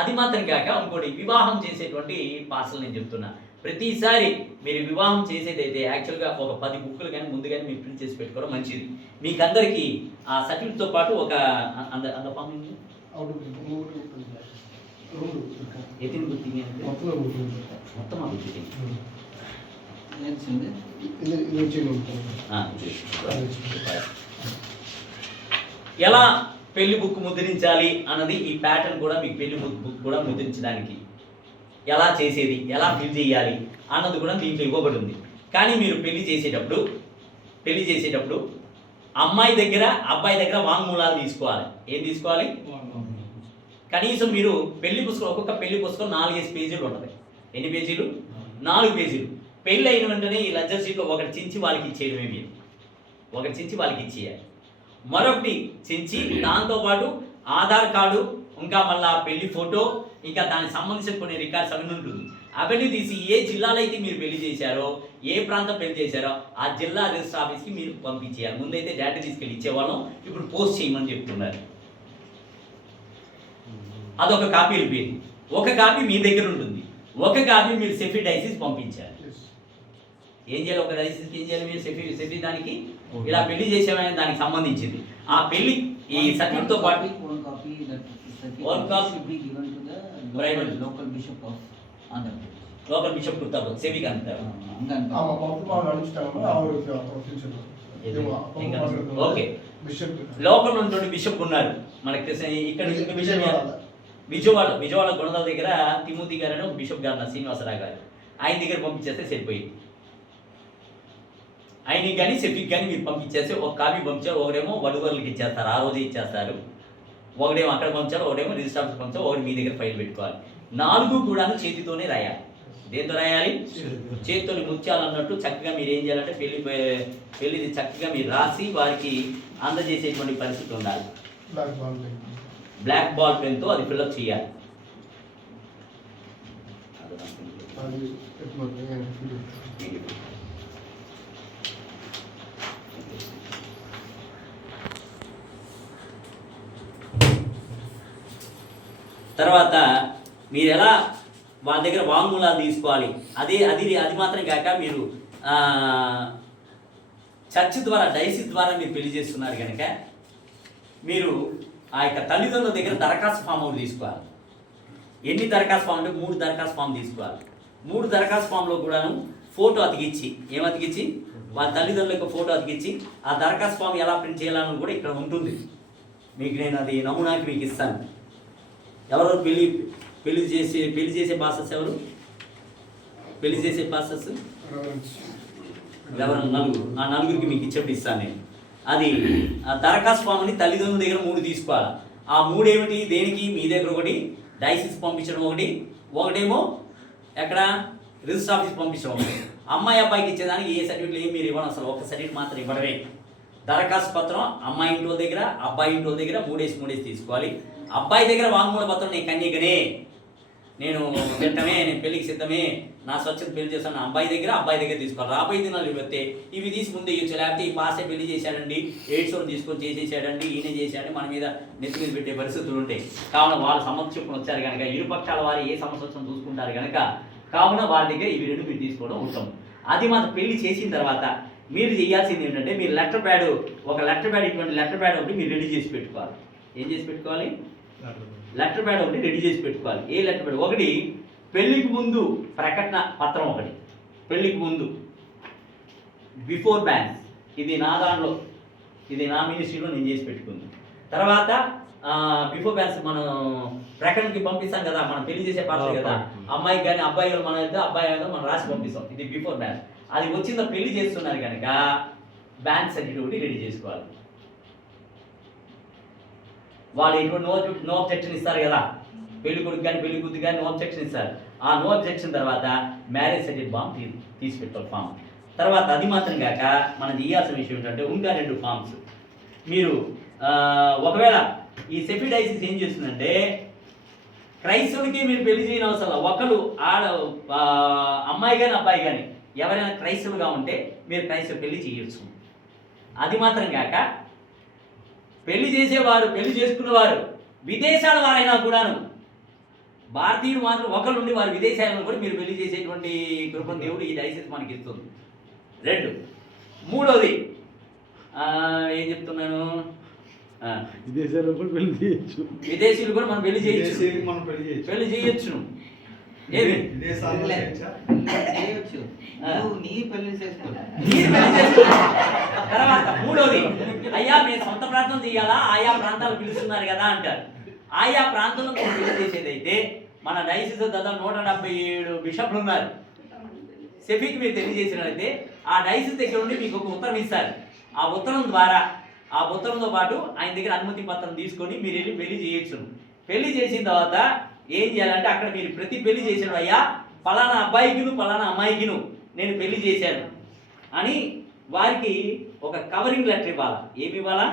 అది మాత్రం కాక ఇంకోటి వివాహం చేసేటువంటి పార్సల్ నేను చెప్తున్నా. ప్రతిసారి మీరు వివాహం చేసేదైతే యాక్చువల్గా ఒక 10 బుక్కులు కానీ ముందుగానే మీరు ప్రింట్ చేసి పెట్టుకోవడం మంచిది. మీకు అందరికీ ఆ సర్టిఫికేట్తో పాటు ఒక అంత ఫామ్ ఎతిని గుర్తింగ్ మొత్తం ఎలా పెళ్లి బుక్ ముద్రించాలి అన్నది ఈ ప్యాటర్న్ కూడా మీకు పెళ్లి బుక్ కూడా ముద్రించడానికి ఎలా చేసేది, ఎలా ఫిల్ చేయాలి అన్నది కూడా దీంట్లో ఇవ్వబడి ఉంది. కానీ మీరు పెళ్లి చేసేటప్పుడు అమ్మాయి దగ్గర అబ్బాయి దగ్గర వాంగ్మూలాలు తీసుకోవాలి. ఏం తీసుకోవాలి? కనీసం మీరు పెళ్లి పుస్తకం, ఒక్కొక్క పెళ్లి పుస్తకం 4-5 పేజీలు ఉంటుంది. ఎన్ని పేజీలు? 4 పేజీలు. పెళ్ళి అయిన వెంటనే ఈ లెడ్జర్ షీట్లో ఒకటి చించి వాళ్ళకి ఇచ్చేయడమే. మీరు ఒకటి చించి వాళ్ళకి ఇచ్చేయాలి. మరొకటి చించి దాంతోపాటు ఆధార్ కార్డు, ఇంకా మళ్ళీ పెళ్లి ఫోటో, ఇంకా దానికి సంబంధించిన కొన్ని రికార్డ్స్ అవన్నీ ఉంటుంది. అవన్నీ తీసి ఏ జిల్లాలో అయితే మీరు పెళ్లి చేశారో, ఏ ప్రాంతం పెళ్లి చేశారో ఆ జిల్లా రిజిస్టర్ ఆఫీస్కి మీరు పంపించేయాలి. ముందైతే డేటా తీసుకెళ్ళి ఇచ్చేవాళ్ళం, ఇప్పుడు పోస్ట్ చేయమని చెప్తున్నారు. అదొక కాపీ వెళ్ళిపోయింది. ఒక కాపీ మీ దగ్గర ఉంటుంది, ఒక కాపీ మీరు సెఫీ డైసిస్ పంపించాలి. ఏం చేయాలి? ఒక డైసిస్కి ఏం చేయాలి? మీరు సెఫీ దానికి ఇలా పెళ్లి చేసామని దానికి సంబంధించింది ఆ పెళ్లి ఈ సర్టిఫికేట్తో పాటు one copy should be given to the local bishop of Andhra Pradesh. Local bishop కుర్తాబో సెవిక్ అంటారు. ఓకే, లోకల్ ఉన్నటువంటి బిషప్ ఉన్నారు మనకి. ఇక్కడ విజయవాడ గుణదల దగ్గర తిమోతి గారు అని ఒక బిషప్ గారు, శ్రీనివాసరావు గారు, ఆయన దగ్గర పంపించేస్తే సరిపోయింది. ఆయనకి కానీ సెఫిక్ కానీ మీరు పంపించేస్తే ఒక కాపీ పంపించారు. ఒకడేమో వడుగర్లకి ఇచ్చేస్తారు, ఆ రోజే ఇచ్చేస్తారు. ఒకడేమో అక్కడ పంపించారు, ఒకడేమో రిజిస్టర్ ఆఫీస్ పంపించారు, ఒకటి మీ దగ్గర ఫైల్ పెట్టుకోవాలి. 4 కూడా చేతితోనే రాయాలి. దేంతో రాయాలి? చేతితో ముత్యాలు అన్నట్టు చక్కగా మీరు ఏం చేయాలంటే పెళ్లిది చక్కగా మీరు రాసి వారికి అందజేసేటువంటి పరిస్థితి ఉండాలి. బ్లాక్ బాల్ పెన్తో అది ఫిల్అప్ చేయాలి. తర్వాత మీరు ఎలా వాళ్ళ దగ్గర వాంగ్మూలాలు తీసుకోవాలి. అది మాత్రం కాక మీరు చర్చ్ ద్వారా, డైసిస్ ద్వారా మీరు పెళ్లి చేస్తున్నారు కనుక మీరు ఆ యొక్క తల్లిదండ్రుల దగ్గర దరఖాస్తు ఫామ్ ఒకటి తీసుకోవాలి. ఎన్ని దరఖాస్తు ఫామ్ అంటే 3 దరఖాస్తు ఫామ్ తీసుకోవాలి. 3 దరఖాస్తు ఫామ్లో కూడాను ఫోటో అతికిచ్చి, ఏమతికిచ్చి? వాళ్ళ తల్లిదండ్రుల యొక్క ఫోటో అతికిచ్చి ఆ దరఖాస్తు ఫామ్ ఎలా ప్రింట్ చేయాలని కూడా ఇక్కడ ఉంటుంది. మీకు నేను అది నమూనాకి మీకు ఇస్తాను. ఎవరు పెళ్లి చేసే ప్రాసెస్ ఎవరు? పెళ్లి చేసే ప్రాసెస్ ఎవరు? 4. ఆ 4కి మీకు ఇచ్చేప్పుడు ఇస్తాను నేను. అది ఆ దరఖాస్తు ఫామ్ అని తల్లిదండ్రుల దగ్గర 3 తీసుకోవాలి. ఆ 3 ఏమిటి? దేనికి? మీ దగ్గర ఒకటి డైసిస్ పంపించడం, ఒకటేమో ఎక్కడ రిజిస్టర్ ఆఫీస్ పంపించడం. అమ్మాయి అబ్బాయికి ఇచ్చేదానికి ఏ సర్టిఫికేట్ ఏమి మీరు ఇవ్వడం, అసలు ఒక సర్టిఫికేట్ మాత్రం ఇవ్వడమే. దరఖాస్తు పత్రం అమ్మాయి ఇంటి దగ్గర, అబ్బాయి ఇంటి దగ్గర 3 తీసుకోవాలి. అబ్బాయి దగ్గర వాంగ్మూల పత్రం, నేను కన్యకనే, నేను తిట్టమే, నేను పెళ్లికి సిద్ధమే, నా స్వచ్ఛత పెళ్లి చేస్తాను, అబ్బాయి దగ్గర తీసుకోవాలి. రాబోయే దినాలు ఇవ్వతే ఇవి తీసి ముందే ఇవ్వచ్చు. లేకపోతే ఈ పాసే పెళ్లి చేశాడండి, 8 తీసుకొని చేసేసాడండి, ఈయన చేశాడని మన మీద నెత్తి మీద పెట్టే పరిస్థితులు ఉంటాయి. కావున వాళ్ళు సమస్య చెప్పుకొని వచ్చారు కనుక, ఇరుపక్షాల వారు ఏ సమస్య వచ్చినా చూసుకుంటారు కనుక, కావున వారి దగ్గర ఇవి 2 మీరు తీసుకోవడం ఉత్తమం. అది మాత్రం పెళ్లి చేసిన తర్వాత మీరు చేయాల్సింది ఏంటంటే, మీరు ఇటువంటి లెటర్ ప్యాడ్ ఒకటి మీరు రెడీ చేసి పెట్టుకోవాలి. ఏం చేసి పెట్టుకోవాలి? లెటర్ ప్యాడ్ ఒకటి రెడీ చేసి పెట్టుకోవాలి. ఏ లెటర్ ప్యాడ్? ఒకటి పెళ్లికి ముందు ప్రకటన పత్రం, ఒకటి పెళ్లికి ముందు బిఫోర్ బ్యాన్స్. ఇది నా దాంట్లో, ఇది నా మినిస్ట్రీలో నేను చేసి పెట్టుకుంది. తర్వాత బిఫోర్ బ్యాన్స్ మనం ప్రకటనకి పంపిస్తాం కదా, మనం పెళ్లి చేసే పాత్ర కదా, అమ్మాయికి కానీ అబ్బాయి మన అబ్బాయి మనం రాసి పంపిస్తాం. ఇది బిఫోర్ బ్యాన్స్. అది వచ్చిందో పెళ్లి చేస్తున్నారు కనుక బ్యాన్స్ సర్టిఫికేట్ ఒకటి రెడీ చేసుకోవాలి. వాళ్ళు ఎటువంటి నో అబ్జెక్షన్ ఇస్తారు కదా, పెళ్లి కొడుకు కానీ పెళ్లి కూతురు కానీ నో అబ్జెక్షన్ ఇస్తారు. ఆ నో అబ్జెక్షన్ తర్వాత మ్యారేజ్ సర్టిఫికేట్ ఫామ్ తీసి పెట్టాలి ఫామ్. తర్వాత అది మాత్రం కాక మనం చేయాల్సిన విషయం ఏంటంటే, ఇంకా 2 ఫామ్స్ మీరు ఒకవేళ ఈ సెఫీ డైసిస్ ఏం చేస్తుందంటే, క్రైస్తవుడికి మీరు పెళ్లి చేయని అవసరం. ఒకరు అమ్మాయి కానీ అబ్బాయి కానీ ఎవరైనా క్రైస్తవులుగా ఉంటే మీరు క్రైస్తవ పెళ్లి చేయొచ్చు. అది మాత్రం కాక పెళ్లి చేసేవారు, పెళ్లి చేసుకునేవారు విదేశాల వారైనా కూడాను, భారతీయులు మాత్రం ఒకరు నుండి వారు విదేశాలను కూడా మీరు పెళ్లి చేసేటువంటి కృపను దేవుడు ఈ డైసిస్ మనకి ఇస్తుంది. 2. మూడోది ఏం చెప్తున్నాను, విదేశాల్లో కూడా పెళ్లి చేయొచ్చు. విదేశీయులు కూడా మనం పెళ్లి చేయొచ్చు. పెళ్లి చేయొచ్చు. ఏది తర్వాత 3వది, అయ్యా మేము సొంత ప్రాంతం చేయాలా, ఆయా ప్రాంతాలు పిలుస్తున్నారు కదా అంటారు. ఆయా ప్రాంతంలో మీరు పెళ్లి చేసేదైతే మన డైసిస్ దాదాపు 177 బిషప్లు ఉన్నారు. సెఫీకి మీరు తెలియజేసినట్లయితే ఆ డైసిస్ దగ్గర నుండి మీకు ఒక ఉత్తరం ఇస్తారు. ఆ ఉత్తరం ద్వారా ఆ ఉత్తరంతో పాటు ఆయన దగ్గర అనుమతి పత్రం తీసుకొని మీరు వెళ్ళి పెళ్లి చేయొచ్చు. పెళ్లి చేసిన తర్వాత ఏం చేయాలంటే అక్కడ మీరు ప్రతి పెళ్లి చేసిన అయ్యా పలానా అబ్బాయికిను పలానా అమ్మాయికిను నేను పెళ్లి చేశాను అని వారికి ఒక కవరింగ్ లెటర్ ఇవ్వాలా. ఏమి ఇవ్వాలా?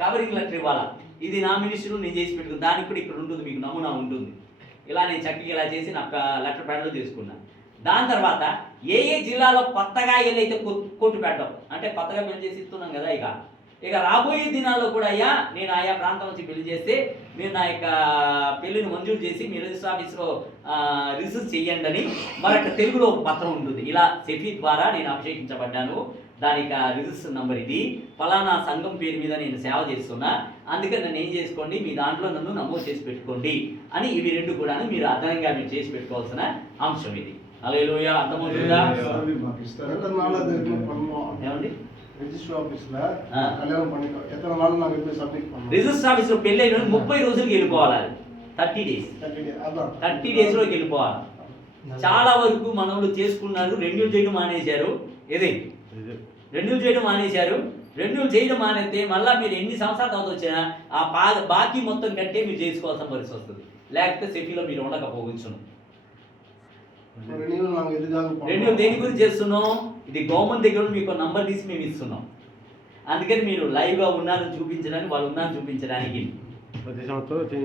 కవరింగ్ లెటర్ ఇవ్వాలా. ఇది నా మినిస్టర్ నేను చేసి పెట్టుకుని దానికి కూడా ఇక్కడ ఉంటుంది, మీకు నమూనా ఉంటుంది. ఇలా నేను చక్కగా ఇలా చేసి నాకు లెటర్ ప్యాడ్లో తీసుకున్నాను. దాని తర్వాత ఏ ఏ జిల్లాలో కొత్తగా వెళ్ళైతే కొట్టు పెట్టడం అంటే కొత్తగా పెళ్లి చేసి ఇస్తున్నాం కదా, ఇక రాబోయే దినాల్లో కూడా అయ్యా నేను ఆయా ప్రాంతం నుంచి పెళ్లి చేస్తే మీరు నా యొక్క పెళ్లిని మంజూరు చేసి మీ రిజిస్టర్ ఆఫీస్లో రిజిస్టర్ చేయండి అని మరొక తెలుగులో ఒక పత్రం ఉంటుంది. ఇలా సెఫీ ద్వారా నేను అభిషేకించబడ్డాను, దానికి రిజిస్టర్ నంబర్ ఇది, ఫలానా సంఘం పేరు మీద నేను సేవ చేస్తున్నా, అందుకని నన్ను ఏం చేసుకోండి మీ దాంట్లో నన్ను నమోదు చేసి పెట్టుకోండి అని ఇవి రెండు కూడా మీరు అదనంగా మీరు చేసి పెట్టుకోవాల్సిన అంశం ఇది. హల్లెలూయా. అర్థమవుతుందా? ఏమండి రిజిస్టర్ ఆఫీస్లో కళ్యాణం பண்ணி எத்தனை நாள் நாங்க போய் சப்மிட் பண்ணோம். రిజిస్టర్ ఆఫీస్లో పెళ్లి అయిన 30 రోజులకి వెళ్ళిపోవాలి. 30 డేస్ 30 డేస్లోకి వెళ్ళిపోవాలి. చాలా వరకు మనోళ్ళు చేసుకున్నారు, రెన్యూల్ చేయడం మానేశారు. రెన్యూల్ చేయడం మానేశారు. రెన్యూల్ చేయడం మానేస్తే మళ్ళీ మీరు ఎన్ని సంవత్సరాల తర్వాత వచ్చినా ఆ బాకీ మొత్తం కట్టే మీరు చేసుకోవాల్సిన పరిస్థితి వస్తుంది. లేకపోతే సెఫీలో మీరు ఉండకపోవచ్చును. రెన్యూల్ దేని గురించి చేస్తున్నాం? ఇది గవర్నమెంట్ దగ్గర మీకు నంబర్ తీసి మేము ఇస్తున్నాం. అందుకని మీరు లైవ్గా ఉన్నారని చూపించడానికి, వాళ్ళు ఉన్నారని చూపించడానికి.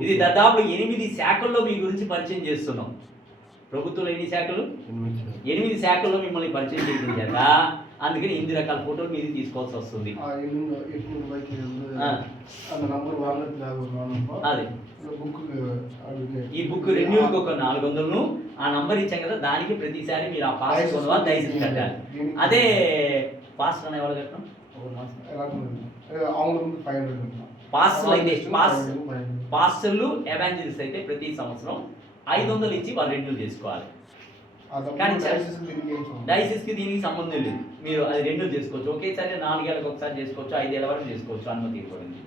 ఇది దాదాపు 8 శాఖల్లో మీ గురించి పరిచయం చేస్తున్నాం. ప్రభుత్వంలో ఎన్ని శాఖలు? 8 శాఖల్లో మిమ్మల్ని పరిచయం చేయించాక అందుకని 8 రకాల ఫోటోలు మీరు తీసుకోవాల్సి వస్తుంది. అదే ఈ బుక్ రెన్యూల్కి ఒక 400ను ఆ నంబర్ ఇచ్చాం కదా, దానికి ప్రతిసారి మీరు ఆ పాస్ దయచేసి కట్టాలి. అదే పాస్ అనేవాళ్ళు కట్టడం పాస్టర్లు అయితే పాస్టర్లు ఎవాంజలిస్ట్ అయితే ప్రతి సంవత్సరం 500 ఇచ్చి వాళ్ళు రెన్యూల్ చేసుకోవాలి. కానీ డైసిస్కి దీనికి సంబంధం లేదు. మీరు అది రెన్యూల్ చేసుకోవచ్చు. ఒకేసారి 4 ఏళ్ళకి ఒకసారి చేసుకోవచ్చు, 5 ఏళ్ళ వరకు చేసుకోవచ్చు. అనుమతి ఇవ్వబడింది.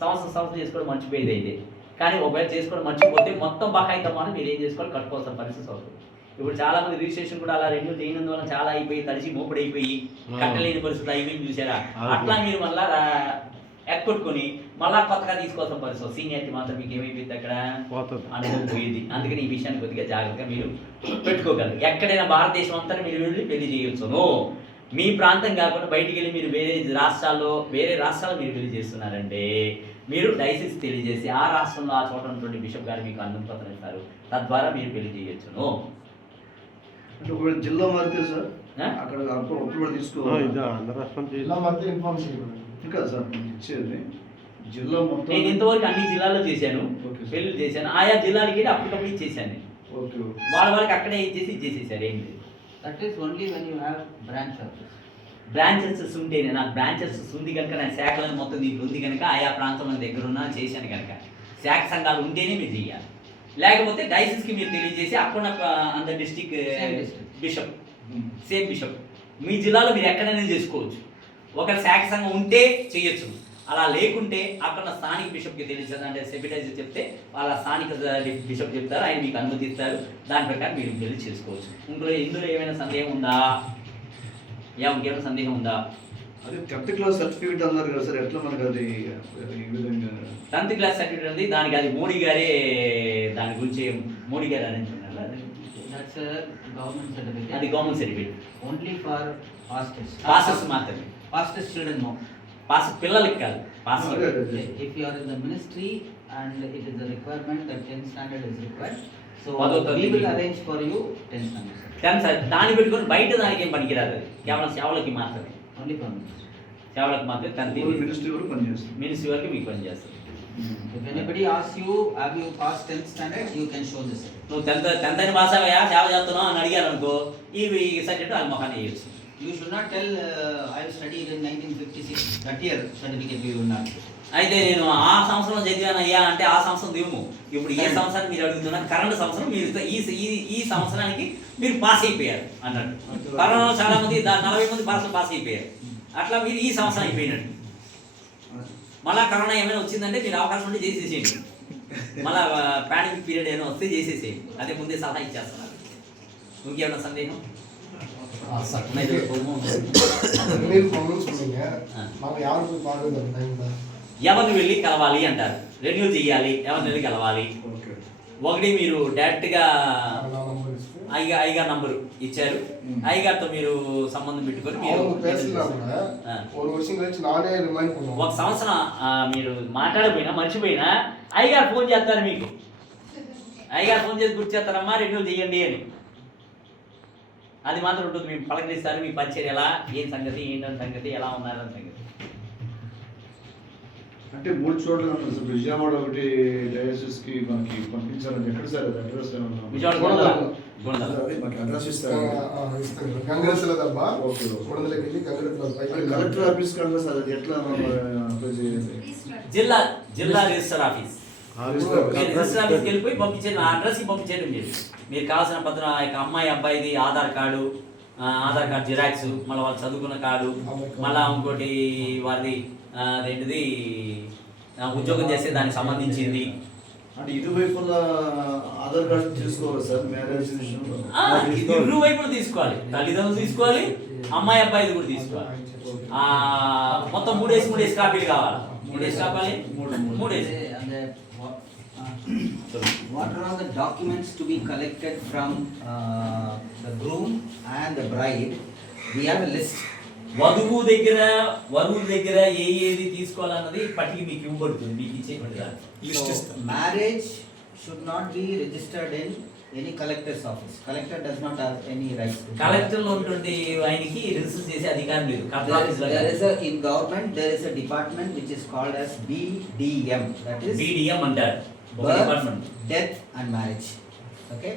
సంవత్సరం చేసుకోవడం మర్చిపోయేది అయితే. కానీ ఒకవేళ చేసుకోవడం మర్చిపోతే మొత్తం బకాయితో మనం మీరు ఏం చేసుకోవాలి, కట్టుకోవాల్సిన పరిస్థితి అవుతుంది. ఇప్పుడు చాలా మంది రిజిస్ట్రేషన్ కూడా అలా రెన్యూ చేయనందువల్ల చాలా అయిపోయి తడిచి మోపడైపోయి కట్టలేని పరిస్థితులు అయిపోయి చూసారా. అట్లా మీరు మళ్ళా ఎక్కొట్టుకొని మళ్ళా కొత్తగా తీసుకోవాల్సిన పరిస్థితి. సీనియారిటీ మాత్రం మీకు ఏమైపోయింది అక్కడ అనుభవం పోయింది. అందుకని ఈ విషయాన్ని కొద్దిగా జాగ్రత్తగా మీరు పెట్టుకోగలరు. ఎక్కడైనా భారతదేశం అంతా మీరు వెళ్ళి పెళ్లి చేయొచ్చును. మీ ప్రాంతం కాకుండా బయటికి వెళ్ళి మీరు వేరే రాష్ట్రాల్లో మీరు పెళ్లి చేస్తున్నారంటే మీరు డైసిస్ తెలియజేసి ఆ రాష్ట్రంలో ఆ చోట ఉన్నటువంటి బిషప్ గారు మీకు అనుమతి పత్రం ఇస్తారు. తద్వారా మీరు పెళ్లి చేయొచ్చును. అంటే ఒకవేళ జిల్లా మారితే సార్ అక్కడ అప్పుడు తీసుకోవాలి. జిల్లా మారితే ఇన్ఫార్మ్ చేయాలి. ఇంకా సార్ ఇచ్చేది జిల్లా మొత్తం. నేను ఇంతవరకు అన్ని జిల్లాల్లో చేశాను, పెళ్లి చేశాను. ఆయా జిల్లాలకి వెళ్ళి అప్పటికప్పుడు ఇచ్చేసాను. వాళ్ళకి అక్కడే ఇచ్చేసేసారు. ఏం లేదు. That is only when you have branch office. Branches ఉంటేనే నాకు బ్రాంచెస్ ఉంది కనుక నా శాఖలను మొత్తం దీంట్లో ఉంది కనుక ఆయా ప్రాంతంలో దగ్గర ఉన్న చేశాను కనుక శాఖ సంఘాలు ఉంటేనే మీరు చేయాలి. లేకపోతే డైసిస్కి మీరు తెలియజేసి అక్కడ అంత డిస్టిక్ బిషప్ సేమ్ బిషప్ మీ జిల్లాలో మీరు ఎక్కడైనా చేసుకోవచ్చు. ఒక శాఖ సంఘం ఉంటే చేయొచ్చు. అలా లేకుంటే అక్కడ స్థానిక బిషప్కి తెలియజేస్తారు. అంటే సెక్రటరీ చెప్తే వాళ్ళ స్థానిక బిషప్ చెప్తారు, ఆయన మీకు అనుమతి ఇస్తారు. దాని ప్రకారం మీరు పెళ్లి చేసుకోవచ్చు. ఇందులో ఏమైనా సందేహం ఉందా? ఇంకేమైనా సందేహం ఉందా? అదే 10th క్లాస్ సర్టిఫికేట్ అన్నారు కదా సార్, ఎట్లా మనకు అది ఈ విధంగా 10th క్లాస్ సర్టిఫికేట్ ఉంది. దానికి అది మోడీ గారే దాని గురించి మోడీ గారు అరేంజ్ ఉన్నారు. That's a government certificate. అది government certificate Only for pastors. Pastors మాత్రమే. Pastors shouldn't know. పాస్టర్ పిల్లలకి కాదు. Pastor If you are in the ministry and it is a requirement that 10th standard is required, so we will arrange for you 10th standard. దాన్ని పెట్టుకొని బయట దానికి ఏం పనికిరాదు. కేవలం సేవలకి మాత్రమే. Only for ministry. సేవలకు మాత్రమే 10th మినిస్ట్రీ వరకు పనిచేస్తుంది. మినిస్ట్రీ వరకు మీకు పనిచేస్తుంది. If anybody asks you, have you passed 10th standard, you can show this. నువ్వు 10th అని పాస్ అయ్యా సేవ చేస్తున్నావు అని అడిగారు అనుకో, ఈ సబ్జెక్టు అది మొహాన్ని వేయచ్చు. You should not tell I studied in 1956. That year certificate you will not. అయితే నేను ఆ సంవత్సరం చదివాను అయ్యా అంటే ఆ సంవత్సరం దిగుము. ఇప్పుడు ఏ సంవత్సరానికి మీరు అడుగుతున్నారు? కరెంట్ సంవత్సరం మీరు ఈ సంవత్సరానికి మీరు పాస్ అయిపోయారు అన్నట్టు. కరోనా చాలా మంది 40 మంది పాస్ అయిపోయారు. అట్లా మీరు ఈ సంవత్సరం అయిపోయినట్టు. మళ్ళా కరోనా ఏమైనా వచ్చిందంటే మీరు అవకాశం ఉంటే చేసేసేయండి. మళ్ళా పాండమిక్ పీరియడ్ ఏమైనా వస్తే చేసేసేయి, అదే ముందే సలహా ఇచ్చేస్తున్నారు. ఇంకేమైనా సందేహం? మీరు మమ్మల్ని சொன்னீங்க మాకు யாருக்கு பாடுறது டைம்ல ఎవరిని వెళ్ళి కలవాలి అంటారు, రెన్యూల్ చేయాలి, ఎవరిని వెళ్ళి కలవాలి. ఒకటి మీరు డైరెక్ట్గా అయ్యగారు నంబరు ఇచ్చారు, అయ్యగారితో మీరు సంబంధం పెట్టుకొని మీరు ஒரு வருஷம் கழிச்சு நானே ரிమైండ్ பண்ணுவேன். ఒక సంవత్సరం మీరు మాట్లాడకపోయినా మర్చిపోయినా అయ్యగారు ఫోన్ చేస్తారు మీకు, అయ్యగారు ఫోన్ చేసి గుర్తు చేస్తారమ్మా రెన్యూల్ చేయండి అని. అది మాత్రం ఉంటుంది, మేము పలకరిస్తారు మీ పరిచయం ఎలా, ఏం సంగతి, ఏంటని సంగతి, ఎలా ఉన్నారని సంగతి. అంటే 3 చోట్ల ఉన్నారు సార్. విజయవాడ ఒకటి డయాసిస్ కి మనకి పంపించాలని ఎక్కడ సార్ అది అడ్రస్ విజయవాడ మాకు అడ్రస్ ఇస్తారు. గంగరత్ల దబ్బా కొడదలకి వెళ్ళి గంగరత్ల పైకి కలెక్టర్ ఆఫీస్ కన్నా సార్ అది ఎట్లా అప్లై చేయాలి? జిల్లా రిజిస్టర్ ఆఫీస్, రిజిస్టర్ ఆఫీస్కి వెళ్ళిపోయి పంపించండి, ఆ అడ్రస్కి పంపించేయడం. మీరు కావాల్సిన పత్రం యొక్క అమ్మాయి అబ్బాయిది ఆధార్ కార్డు జిరాక్స్, మళ్ళీ వాళ్ళు చదువుకున్న కార్డు, మళ్ళీ ఇంకోటి వారిది అదేంటిది ఉద్యోగం చేస్తే దానికి సంబంధించింది. అంటే ఇరువైపుల ఆధార్ కార్డు తీసుకోవాలి సార్ మ్యారేజ్ విషయంలో? ఇరువైపులు తీసుకోవాలి, తల్లిదండ్రులు తీసుకోవాలి, అమ్మాయి అబ్బాయిది కూడా తీసుకోవాలి. మొత్తం 3 కాపీలు కావాలి. 3 కావాలి, 3 What are all the documents to be collected from the groom and the bride? We have a list. వధువు దగ్గర ఏది తీసుకోవాలన్నది పట్టికి మీకు ఇవ్వబడుతుంది, మీకు ఇచ్చేటువంటి marriage should not be registered in any collector's office. Collector does not have any rights to. Collector లో ఉంటుంది, ఆయనకి రిజిస్టర్ చేసే అధికారం లేదు. In government there is a department which is called as BDM, that is BDM అంటారు, department. death and marriage. Okay,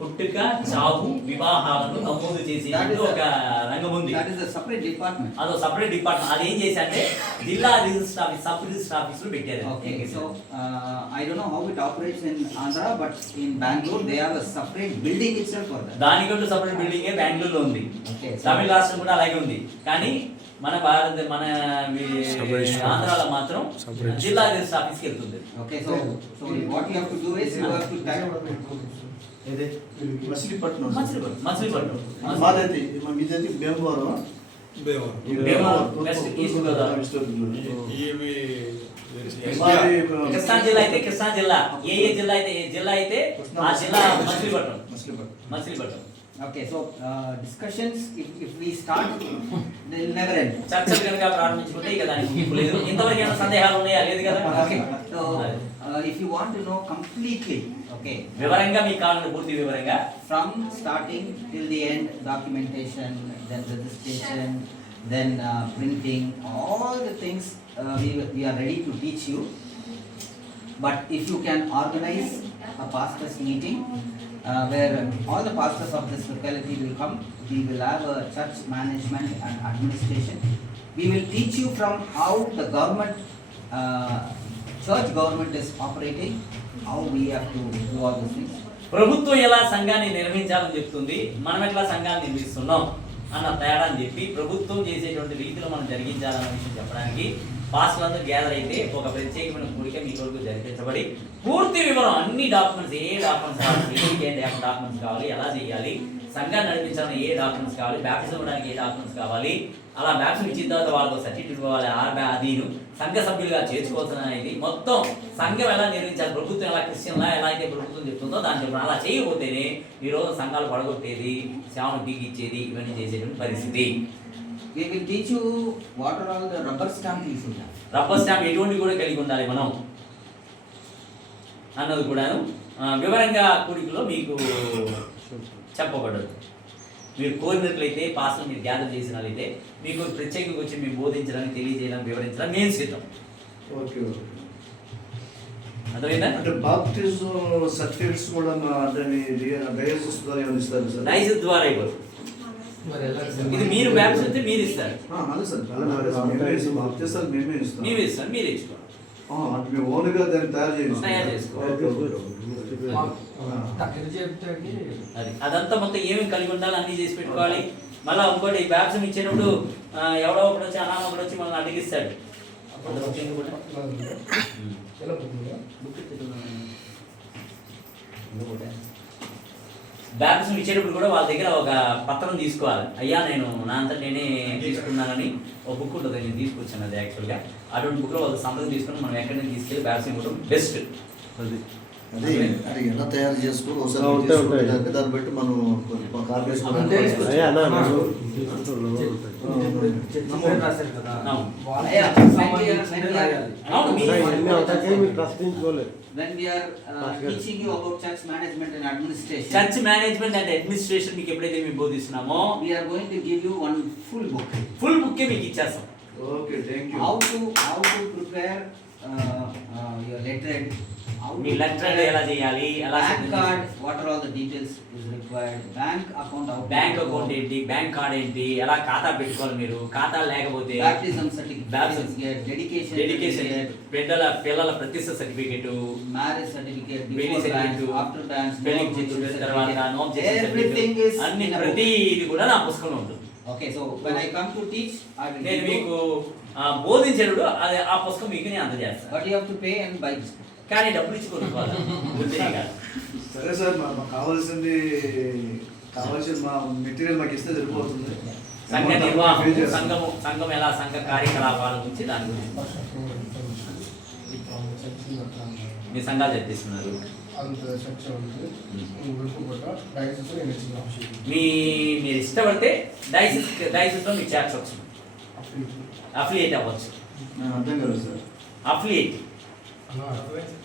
పుట్టుక చావు వివాహాలను నమోదు చేసే ఒక రంగం ఉంది. that is a separate department. అదో సపరేట్ డిపార్ట్మెంట్. అది ఏం చేశారంటే జిల్లా register office, sub register office లో పెట్టారు. Okay, so I don't know how it operates in Andhra, but in Bangalore they have a separate building itself for that. దానికంటూ separate building బెంగళూరులో ఉంది. Okay, తమిళ రాష్ట్రం కూడా అలాగే ఉంది. కానీ మన ఆంధ్రాలో మాత్రం జిల్లా రిజిస్టర్ ఆఫీస్కి వెళ్తుంది. Okay, so what you have to do is you have to type. Machilipatnam. Machilipatnam మీదైతే భీమవరం. కృష్ణా జిల్లా అయితే కృష్ణా జిల్లా, ఏ జిల్లా అయితే ఆ జిల్లా Machilipatnam. Okay, so discussions if we start they will never end. చర్చలు కనుక ప్రారంభించుకుంటే ఇక దానికి ముగింపు లేదు. ఇంతవరకు ఏమైనా సందేహాలు ఉన్నాయా? లేదు కదా. Okay, so if you want to know completely, okay, వివరంగా మీకు కావాలంటే పూర్తి వివరంగా from starting till the end, documentation, then registration, then printing, all the things we are ready to teach you. But if you can organize a pastors meeting where all the pastors of this locality will come, we will have a church management and administration. We will teach you from how the government, church government is operating, how we have to do all these things. ప్రభుత్వం ఎలా సంఘాన్ని నిర్వహించాలని చెప్తుంది, మనం ఎట్లా సంఘాన్ని నిర్వహిస్తున్నాం అన్న తేడా అని చెప్పి ప్రభుత్వం చేసేటువంటి రీతిలో మనం జరిగించాలన్న విషయం చెప్పడానికి పాస్టర్లందరూ గ్యాదర్ అయితే ఒక ప్రత్యేకమైన కూడిక మీ కొరకు జరిపించబడి పూర్తి వివరం అన్ని డాక్యుమెంట్స్, ఏ డాక్యుమెంట్స్ కావాలి, డాక్యుమెంట్స్ కావాలి, ఎలా చేయాలి, సంఘాన్ని నడిపించాలని ఏ డాక్యుమెంట్స్ కావాలి, బ్యాప్టిజం ఇవ్వడానికి ఏ డాక్యుమెంట్స్ కావాలి, అలా బ్యాప్టిజం ఇచ్చిన తర్వాత వాళ్ళకు సర్టిఫికేట్ ఇవ్వాలి, అదీను సంఘ సభ్యులుగా చేర్చుకోవాల్సిన అనేది మొత్తం సంఘం ఎలా నిర్వహించాలి, ప్రభుత్వం ఎలా క్రిస్టియన్లా ఎలా అయితే ప్రభుత్వం చెప్తుందో దాని చెప్పిన అలా చేయకపోతేనే ఈరోజు సంఘాలు పడగొట్టేది, సేవను టీకిచ్చేది, ఇవన్నీ చేసేటువంటి పరిస్థితి. We will teach you what are all the rubber stamp you should have. Rubber stamp ఎటువంటి కూడా కలిగి ఉండాలి మనం అన్నది కూడాను వివరంగా కూడికలో మీకు చెప్పబడదు. మీరు కోరినట్లయితే పాస్టర్ మీరు గ్యాదర్ చేసినట్లయితే మీకు ప్రత్యేకంగా వచ్చి మేము బోధించడానికి, తెలియజేయడానికి, వివరించడానికి మేము సిద్ధం. ఓకే. అర్థమైందా? అంటే బాప్టిజం సర్టిఫికేట్స్ కూడా అంటే డయాసిస్ ద్వారా ఏమైనా ఇస్తారు సార్? డయాసిస్ ద్వారా ఇవ్వరు. ఇది మీరు బ్యాప్టిజం అయితే మీరు ఇస్తారు. అదే సార్, మేమే ఇస్తాం. మేమే ఇస్తాం, మీరే ఇచ్చుకోవాలి. అంటే మేము ఓన్గా దాన్ని తయారు చేసుకోవాలి. అది అదంతా మొత్తం ఏమేమి కలిగి ఉండాలి అన్నీ చేసి పెట్టుకోవాలి. మళ్ళీ ఇంకోటి బ్యాప్టిజం ఇచ్చేటప్పుడు ఎవడో ఒకటి వచ్చి అనాథ ఒకటి వచ్చి మనల్ని అడిగిస్తాడు, అందులో వచ్చింది కూడా ఎలా పోతుందా? బ్యాప్టిజం ఇచ్చేటప్పుడు కూడా వాళ్ళ దగ్గర ఒక పత్రం తీసుకోవాలి. అయ్యా నేను నా అంతా నేనే తీసుకున్నానని ఒక బుక్ ఉంటుంది, నేను తీసుకొచ్చాను అది యాక్చువల్గా. అటువంటి బుక్లో వాళ్ళు సంతకం తీసుకుని మనం ఎక్కడి నుంచి తీసుకెళ్ళి బ్యాప్టిజం ఇవ్వడం బెస్ట్. అది అది ఎలా తయారు చేసుకుని ఒకసారి దాన్ని బట్టి మనం కాపీ అయ్యా ప్రశ్నించుకోలేదు. When we are teaching you about church management and administration, church management and administration మీకు ఎప్పుడైతే మేము బోధిస్తున్నామో we are going to give you one full book. Full బుక్కే మీకు ఇచ్చేస్తాం. Okay, thank you. How to prepare your letterhead. మీ letter ఎలా చేయాలి, ఎలా Bank card, what are all the details is required. Bank account, bank account ఏంటి, bank card ఏంటి, ఎలా ఖాతా పెట్టుకోవాలి, మీరు ఖాతా లేకపోతే baptism certificate, dedication certificate, పిల్లల ప్రతిష్ట certificate, marriage certificate, Wedding before bank, certificate, after bank, పెళ్లికి no objection తర్వాత certificate. No objection Everything is అన్ని in a book. ప్రతిది కూడా నా పుస్తకంలో ఉంటుంది. Okay, so when I come to teach, I will నేను give మీకు you, బోధించేటప్పుడు అది ఆ పుస్తకం మీకు నేను అందజేస్తాను. but you have to pay and buy this book. కానీ డబ్బులు ఇచ్చి కొనుక్కోవాలి. గుర్తుగా కాదు. సరే సార్, మాకు కావాల్సిన మా మెటీరియల్ మాకు ఇస్తే సరిపోతుంది. సంఘ Amount నిర్వాహం, pay చేస్తాం. సంఘం ఎలా సంఘ కార్యకలాపాల గురించి దాని గురించి మీ సంఘాలు చర్చిస్తున్నారు. అంత సెక్షన్ ఉంది. వెళ్ళిపోకుండా డైసెస్ నేను ఇచ్చిన మీరు ఇష్టపడితే డైసిస్లో మీకు చేర్చవచ్చు, అఫిలియేట్ అవ్వచ్చు. అర్థం కాదు సార్. అఫిలియేట్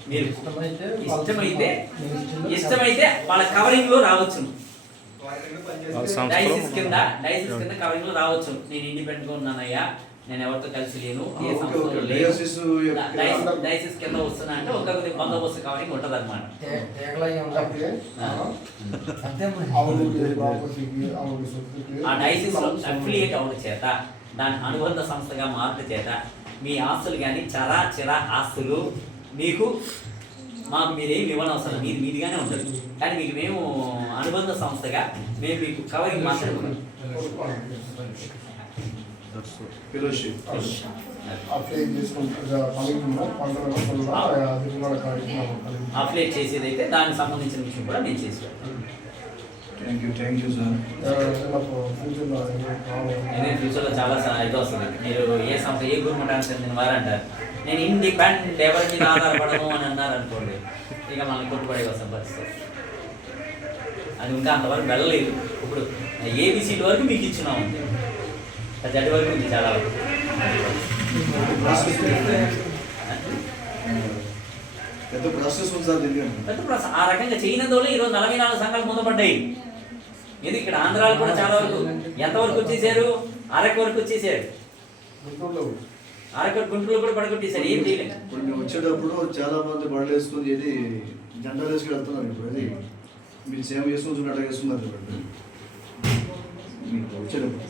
మీరు ఇష్టమైతే వాళ్ళ కవరింగ్ లో రావచ్చు. డైసిస్ కింద కవరింగ్ లో రావచ్చు. నేను ఇండిపెండెంట్ గా ఉన్నానయ్యా, నేను ఎవరితో కలిసి లేను, ఏ సంస్థలో లేను, డైసిస్ కింద వస్తున్నా అంటే ఒక బందోబస్తు కవరింగ్ ఉంటది అనమాట. ఆ డైసిస్ లో అఫిలియేట్ అవ్వడం చేత, దాని అనుబంధ సంస్థగా మార్పు చేత మీ ఆస్తులు కానీ చిర ఆస్తులు మీకు మాకు మీరేమి ఇవ్వనవసరం, మీదిగానే ఉంటుంది. కానీ మీకు మేము అనుబంధ సంస్థగా మేము మీకు కవరింగ్ మాత్రమే. ఫెలోషిప్ అప్లై చేసేది అయితే దానికి సంబంధించిన విషయం కూడా నేను చేసి థ్యాంక్ యూ సార్. నేను ఫ్యూచర్లో చాలా ఇది వస్తుంది. మీరు ఏ సంస్థ ఏ గవర్నమెంట్ చెందిన వారు అంటారు, నేను ఇండిపెండెంట్ ఎవరి మీద ఆధారపడను అని అన్నారు అనుకోండి, ఇక మనల్ని కొట్టుబడే కోసం పరిస్థితి. అది ఇంకా అంతవరకు వెళ్ళలేదు. ఇప్పుడు ఏబిసిడి వరకు మీకు ఇచ్చినాము, జడ్ వరకు ఉంది చాలా వరకు. పెద్ద ప్రాసెస్ ఉంది సార్ దీనికి. పెద్ద ప్రాసెస్. ఆ రకంగా చేయనందువల్ల ఈరోజు 44 సంఘాలు మూతపడ్డాయి. ఇది ఇక్కడ ఆంధ్రాలో కూడా చాలా వరకు ఎంతవరకు వచ్చేసారు, అరకు వరకు వచ్చేసారు. అరకు గుంటూరులో కూడా పడగొట్టేసారు, ఏం చేయలేదు. ఇప్పుడు మేము వచ్చేటప్పుడు చాలా మంది బళ్ళు వేసుకుని ఏది జెండాలు వేసుకుని వెళ్తున్నారు. ఇప్పుడు అది మీరు సేవ చేసుకుని చూడండి, అట్లా వేసుకున్నారు. ఇప్పుడు మీకు వచ్చేటప్పుడు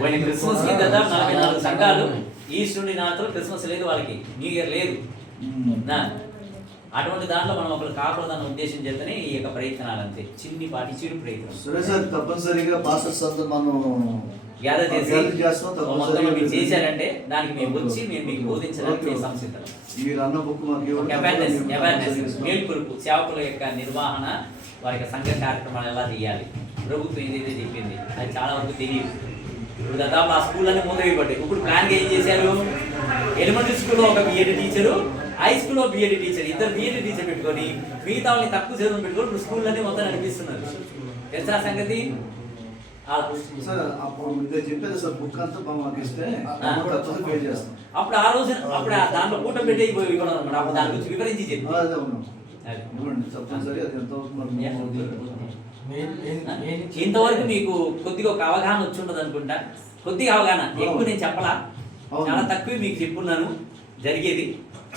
పోయిన క్రిస్మస్ కి దాదాపు 44 సంఘాలు ఈస్ట్ నుండి నాతో క్రిస్మస్ లేదు, వాళ్ళకి న్యూ ఇయర్ లేదు. అటువంటి దాంట్లో మనం ఒకరు కాకూడదన్న ఉద్దేశం చేస్తేనే ఈ యొక్క ప్రయత్నాలు, అంతే చిన్నపాటి చిరు ప్రయత్నం. సరే సార్, తప్పనిసరిగా పాస్టర్స్ అంతా మనం గ్యాదర్ చేస్తాం. మొత్తం మీరు చేశారంటే దానికి మేము వచ్చి మేము మీకు బోధించడానికి మేము సంసిద్ధం. మీరు అన్న బుక్ మాకు అవేర్నెస్ మేల్కొలుపు, సేవకుల యొక్క నిర్వహణ, వారి యొక్క సంఘ కార్యక్రమాలు ఎలా చేయాలి, ప్రభుత్వం ఏదైతే చెప్పింది అది చాలా వరకు తెలియదు. ఇప్పుడు దాదాపు ఆ స్కూల్ అన్ని మూతవేయబడ్డాయి. ఇప్పుడు ప్లాన్గా ఏం చేశారు, ఎలిమెంటరీ స్కూల్లో ఒక బిఎడ్ టీచరు, హై స్కూల్లో బిఎడ్ టీచర్, ఇద్దరు బిఎడ్ టీచర్ పెట్టుకొని మిగతా వాళ్ళని తక్కువ చదువు పెట్టుకొని ఇప్పుడు స్కూళ్ళన్నీ మొత్తం నడిపిస్తున్నారు. తెలుసా సంగతి? సార్ అప్పుడు చెప్పేది సార్, బుక్ అంతా మాకు ఇస్తే పే చేస్తాం. అప్పుడు ఆ రోజు అప్పుడు దాంట్లో కూట పెట్టి ఇవ్వడం అనమాట. అప్పుడు దాని గురించి వివరించి చెప్పి తప్పనిసరి అది ఎంత ఇంతవరకు మీకు కొద్దిగా ఒక అవగాహన వచ్చి ఉండదు అనుకుంటా. కొద్దిగా అవగాహన, ఎక్కువ నేను చెప్పలా, చాలా తక్కువ మీకు చెప్పున్నాను జరిగేది.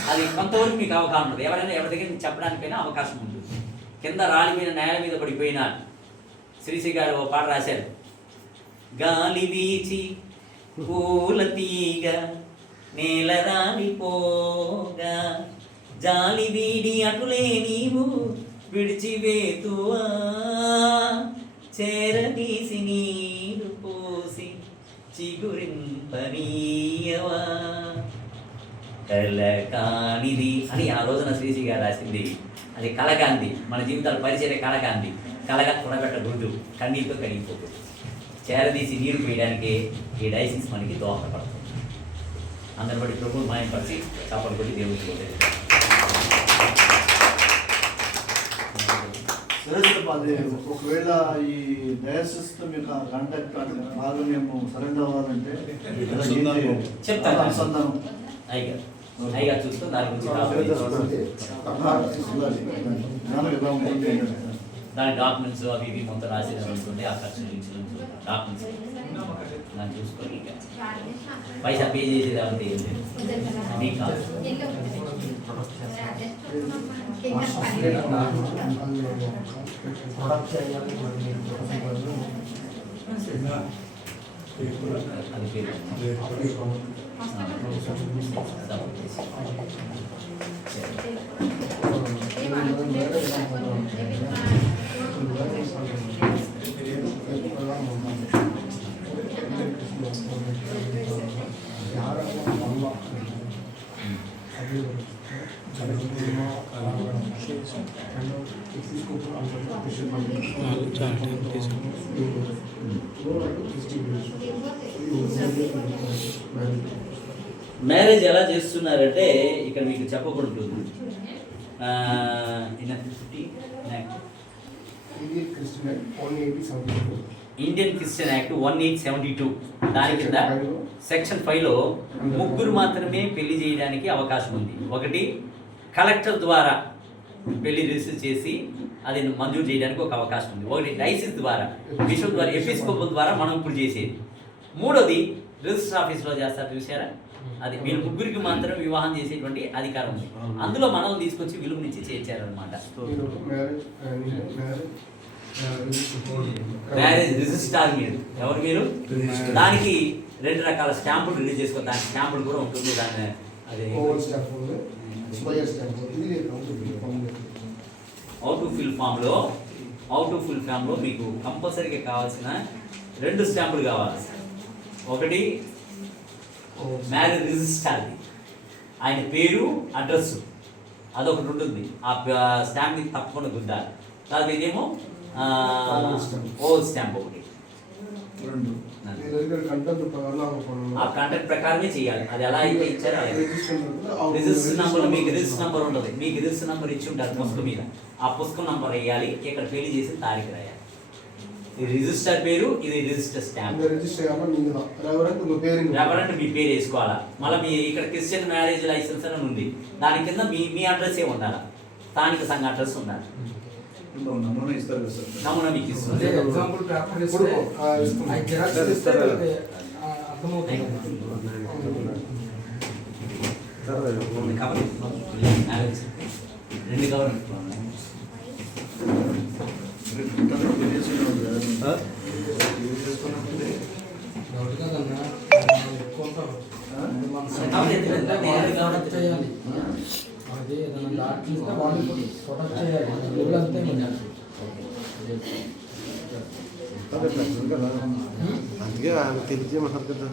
అది కొంతవరకు మీకు అవగాహన ఉంటుంది. ఎవరైనా ఎవరి దగ్గర చెప్పడానికైనా అవకాశం ఉంటుంది. కింద రాలిపోయిన నేల మీద పడిపోయిన శ్రీశ్రీ గారు ఓ పాట రాశారు. గాలి వీచి పూల తీగ నేల రాలిపోగా జాలి వీడి అటులే నీవు విడిచివేతువా చేరదీసి నీరు పోసి చిగురింపనీయవా కానిది అని ఆ రోజున శ్రీశ్రీ గారు రాసింది. అది కలగాంది, మన జీవితాలు పరిచయ కలగాంది. కలగా తుడబెట్టకూడదు, కన్నీటితో కడిగిపోతుంది. చేరదీసి నీరు పోయడానికి ఈ డైసిస్ మనకి దోహదపడుతుంది. అందరి బట్టి ప్రభుత్వం మాయపరిచి చేపలు కొట్టి దేవుడికి పోలేదు. అదే ఒకవేళ ఈ డయాసిస్తో మీకు కాంటాక్ట్ బాగా మేము సరెండర్ అవ్వాలంటే చెప్తాను. అనుసంధానం అయ్యగా చూస్తూ దాని గురించి దాని డాక్యుమెంట్స్ అవి ఇవి మొత్తం రాసేది ఉంటుంది. ఆ ఖర్చు డాక్యుమెంట్స్ దాన్ని చూసుకొని పైసా పే చేసేది అంటే ఏం లేదు, మీకు కాదు. అది పేరు మ్యారేజ్ ఎలా చేస్తున్నారంటే ఇక్కడ మీకు చెప్పకూడదు. ఇండియన్ క్రిస్టియన్ యాక్ట్ 1872 దాని కింద సెక్షన్ 5లో ముగ్గురు మాత్రమే పెళ్లి చేయడానికి అవకాశం ఉంది. ఒకటి కలెక్టర్ ద్వారా పెళ్లి రిజిస్టర్ చేసి అది మంజూరు చేయడానికి ఒక అవకాశం ఉంది. ఒకటి డైసిస్ ద్వారా, బిషప్ ద్వారా, ఎపిస్కోపల్ ద్వారా మనం ఇప్పుడు చేసేది. మూడోది రిజిస్టర్ ఆఫీస్లో చేస్తారు, చూసారా? అది వీళ్ళు ముగ్గురికి మాత్రం వివాహం చేసేటువంటి అధికారం ఉంది. అందులో మనం తీసుకొచ్చి విలువనిచ్చి చేర్చారనమాట. మ్యారేజ్ రిజిస్టార్ మీరు ఎవరు? మీరు. దానికి 2 రకాల స్టాంపులు రిలీజ్ చేసుకో, దానికి స్టాంపులు కూడా ఉంటుంది. దాన్ని అది అవుట్ టు ఫిల్ ఫామ్లో మీకు కంపల్సరీగా కావాల్సిన 2 స్టాంపులు కావాలి. ఒకటి మ్యారేజ్ రిజిస్టార్ది, ఆయన పేరు, అడ్రస్, అదొకటి ఉంటుంది. ఆ స్టాంప్ని తప్పకుండా గుద్దాలి. తర్వాత ఇదేమో ఓల్డ్ స్టాంప్ ఒకటి. ఆ కంటెంట్ ప్రకారమే చేయాలి. అది ఎలా అయితే ఇచ్చారో రిజిస్టర్ నెంబర్, మీకు రిజిస్టర్ నెంబర్ ఉంటుంది. మీకు రిజిస్టర్ నెంబర్ ఇచ్చి ఉంటారు పుస్తకం మీద. ఆ పుస్తకం నెంబర్ వేయాలి, ఇక్కడ పెళ్లి చేసి తారీఖు రాయాలి. ఇది రిజిస్టర్ పేరు, ఇది రిజిస్టర్ స్టాంప్. రెవరెంట్ మీ పేరు వేసుకోవాలా. మళ్ళీ మీ ఇక్కడ క్రిస్టియన్ మ్యారేజ్ లైసెన్స్ అని ఉంది, దాని కింద మీ అడ్రస్ ఉండాలి, స్థానిక సంఘ అడ్రస్ ఉండాలి. నమూనా మీకు ఇస్తుంది. రెండు కవర్ అందుకే తెలియజేయమంటారు కదా.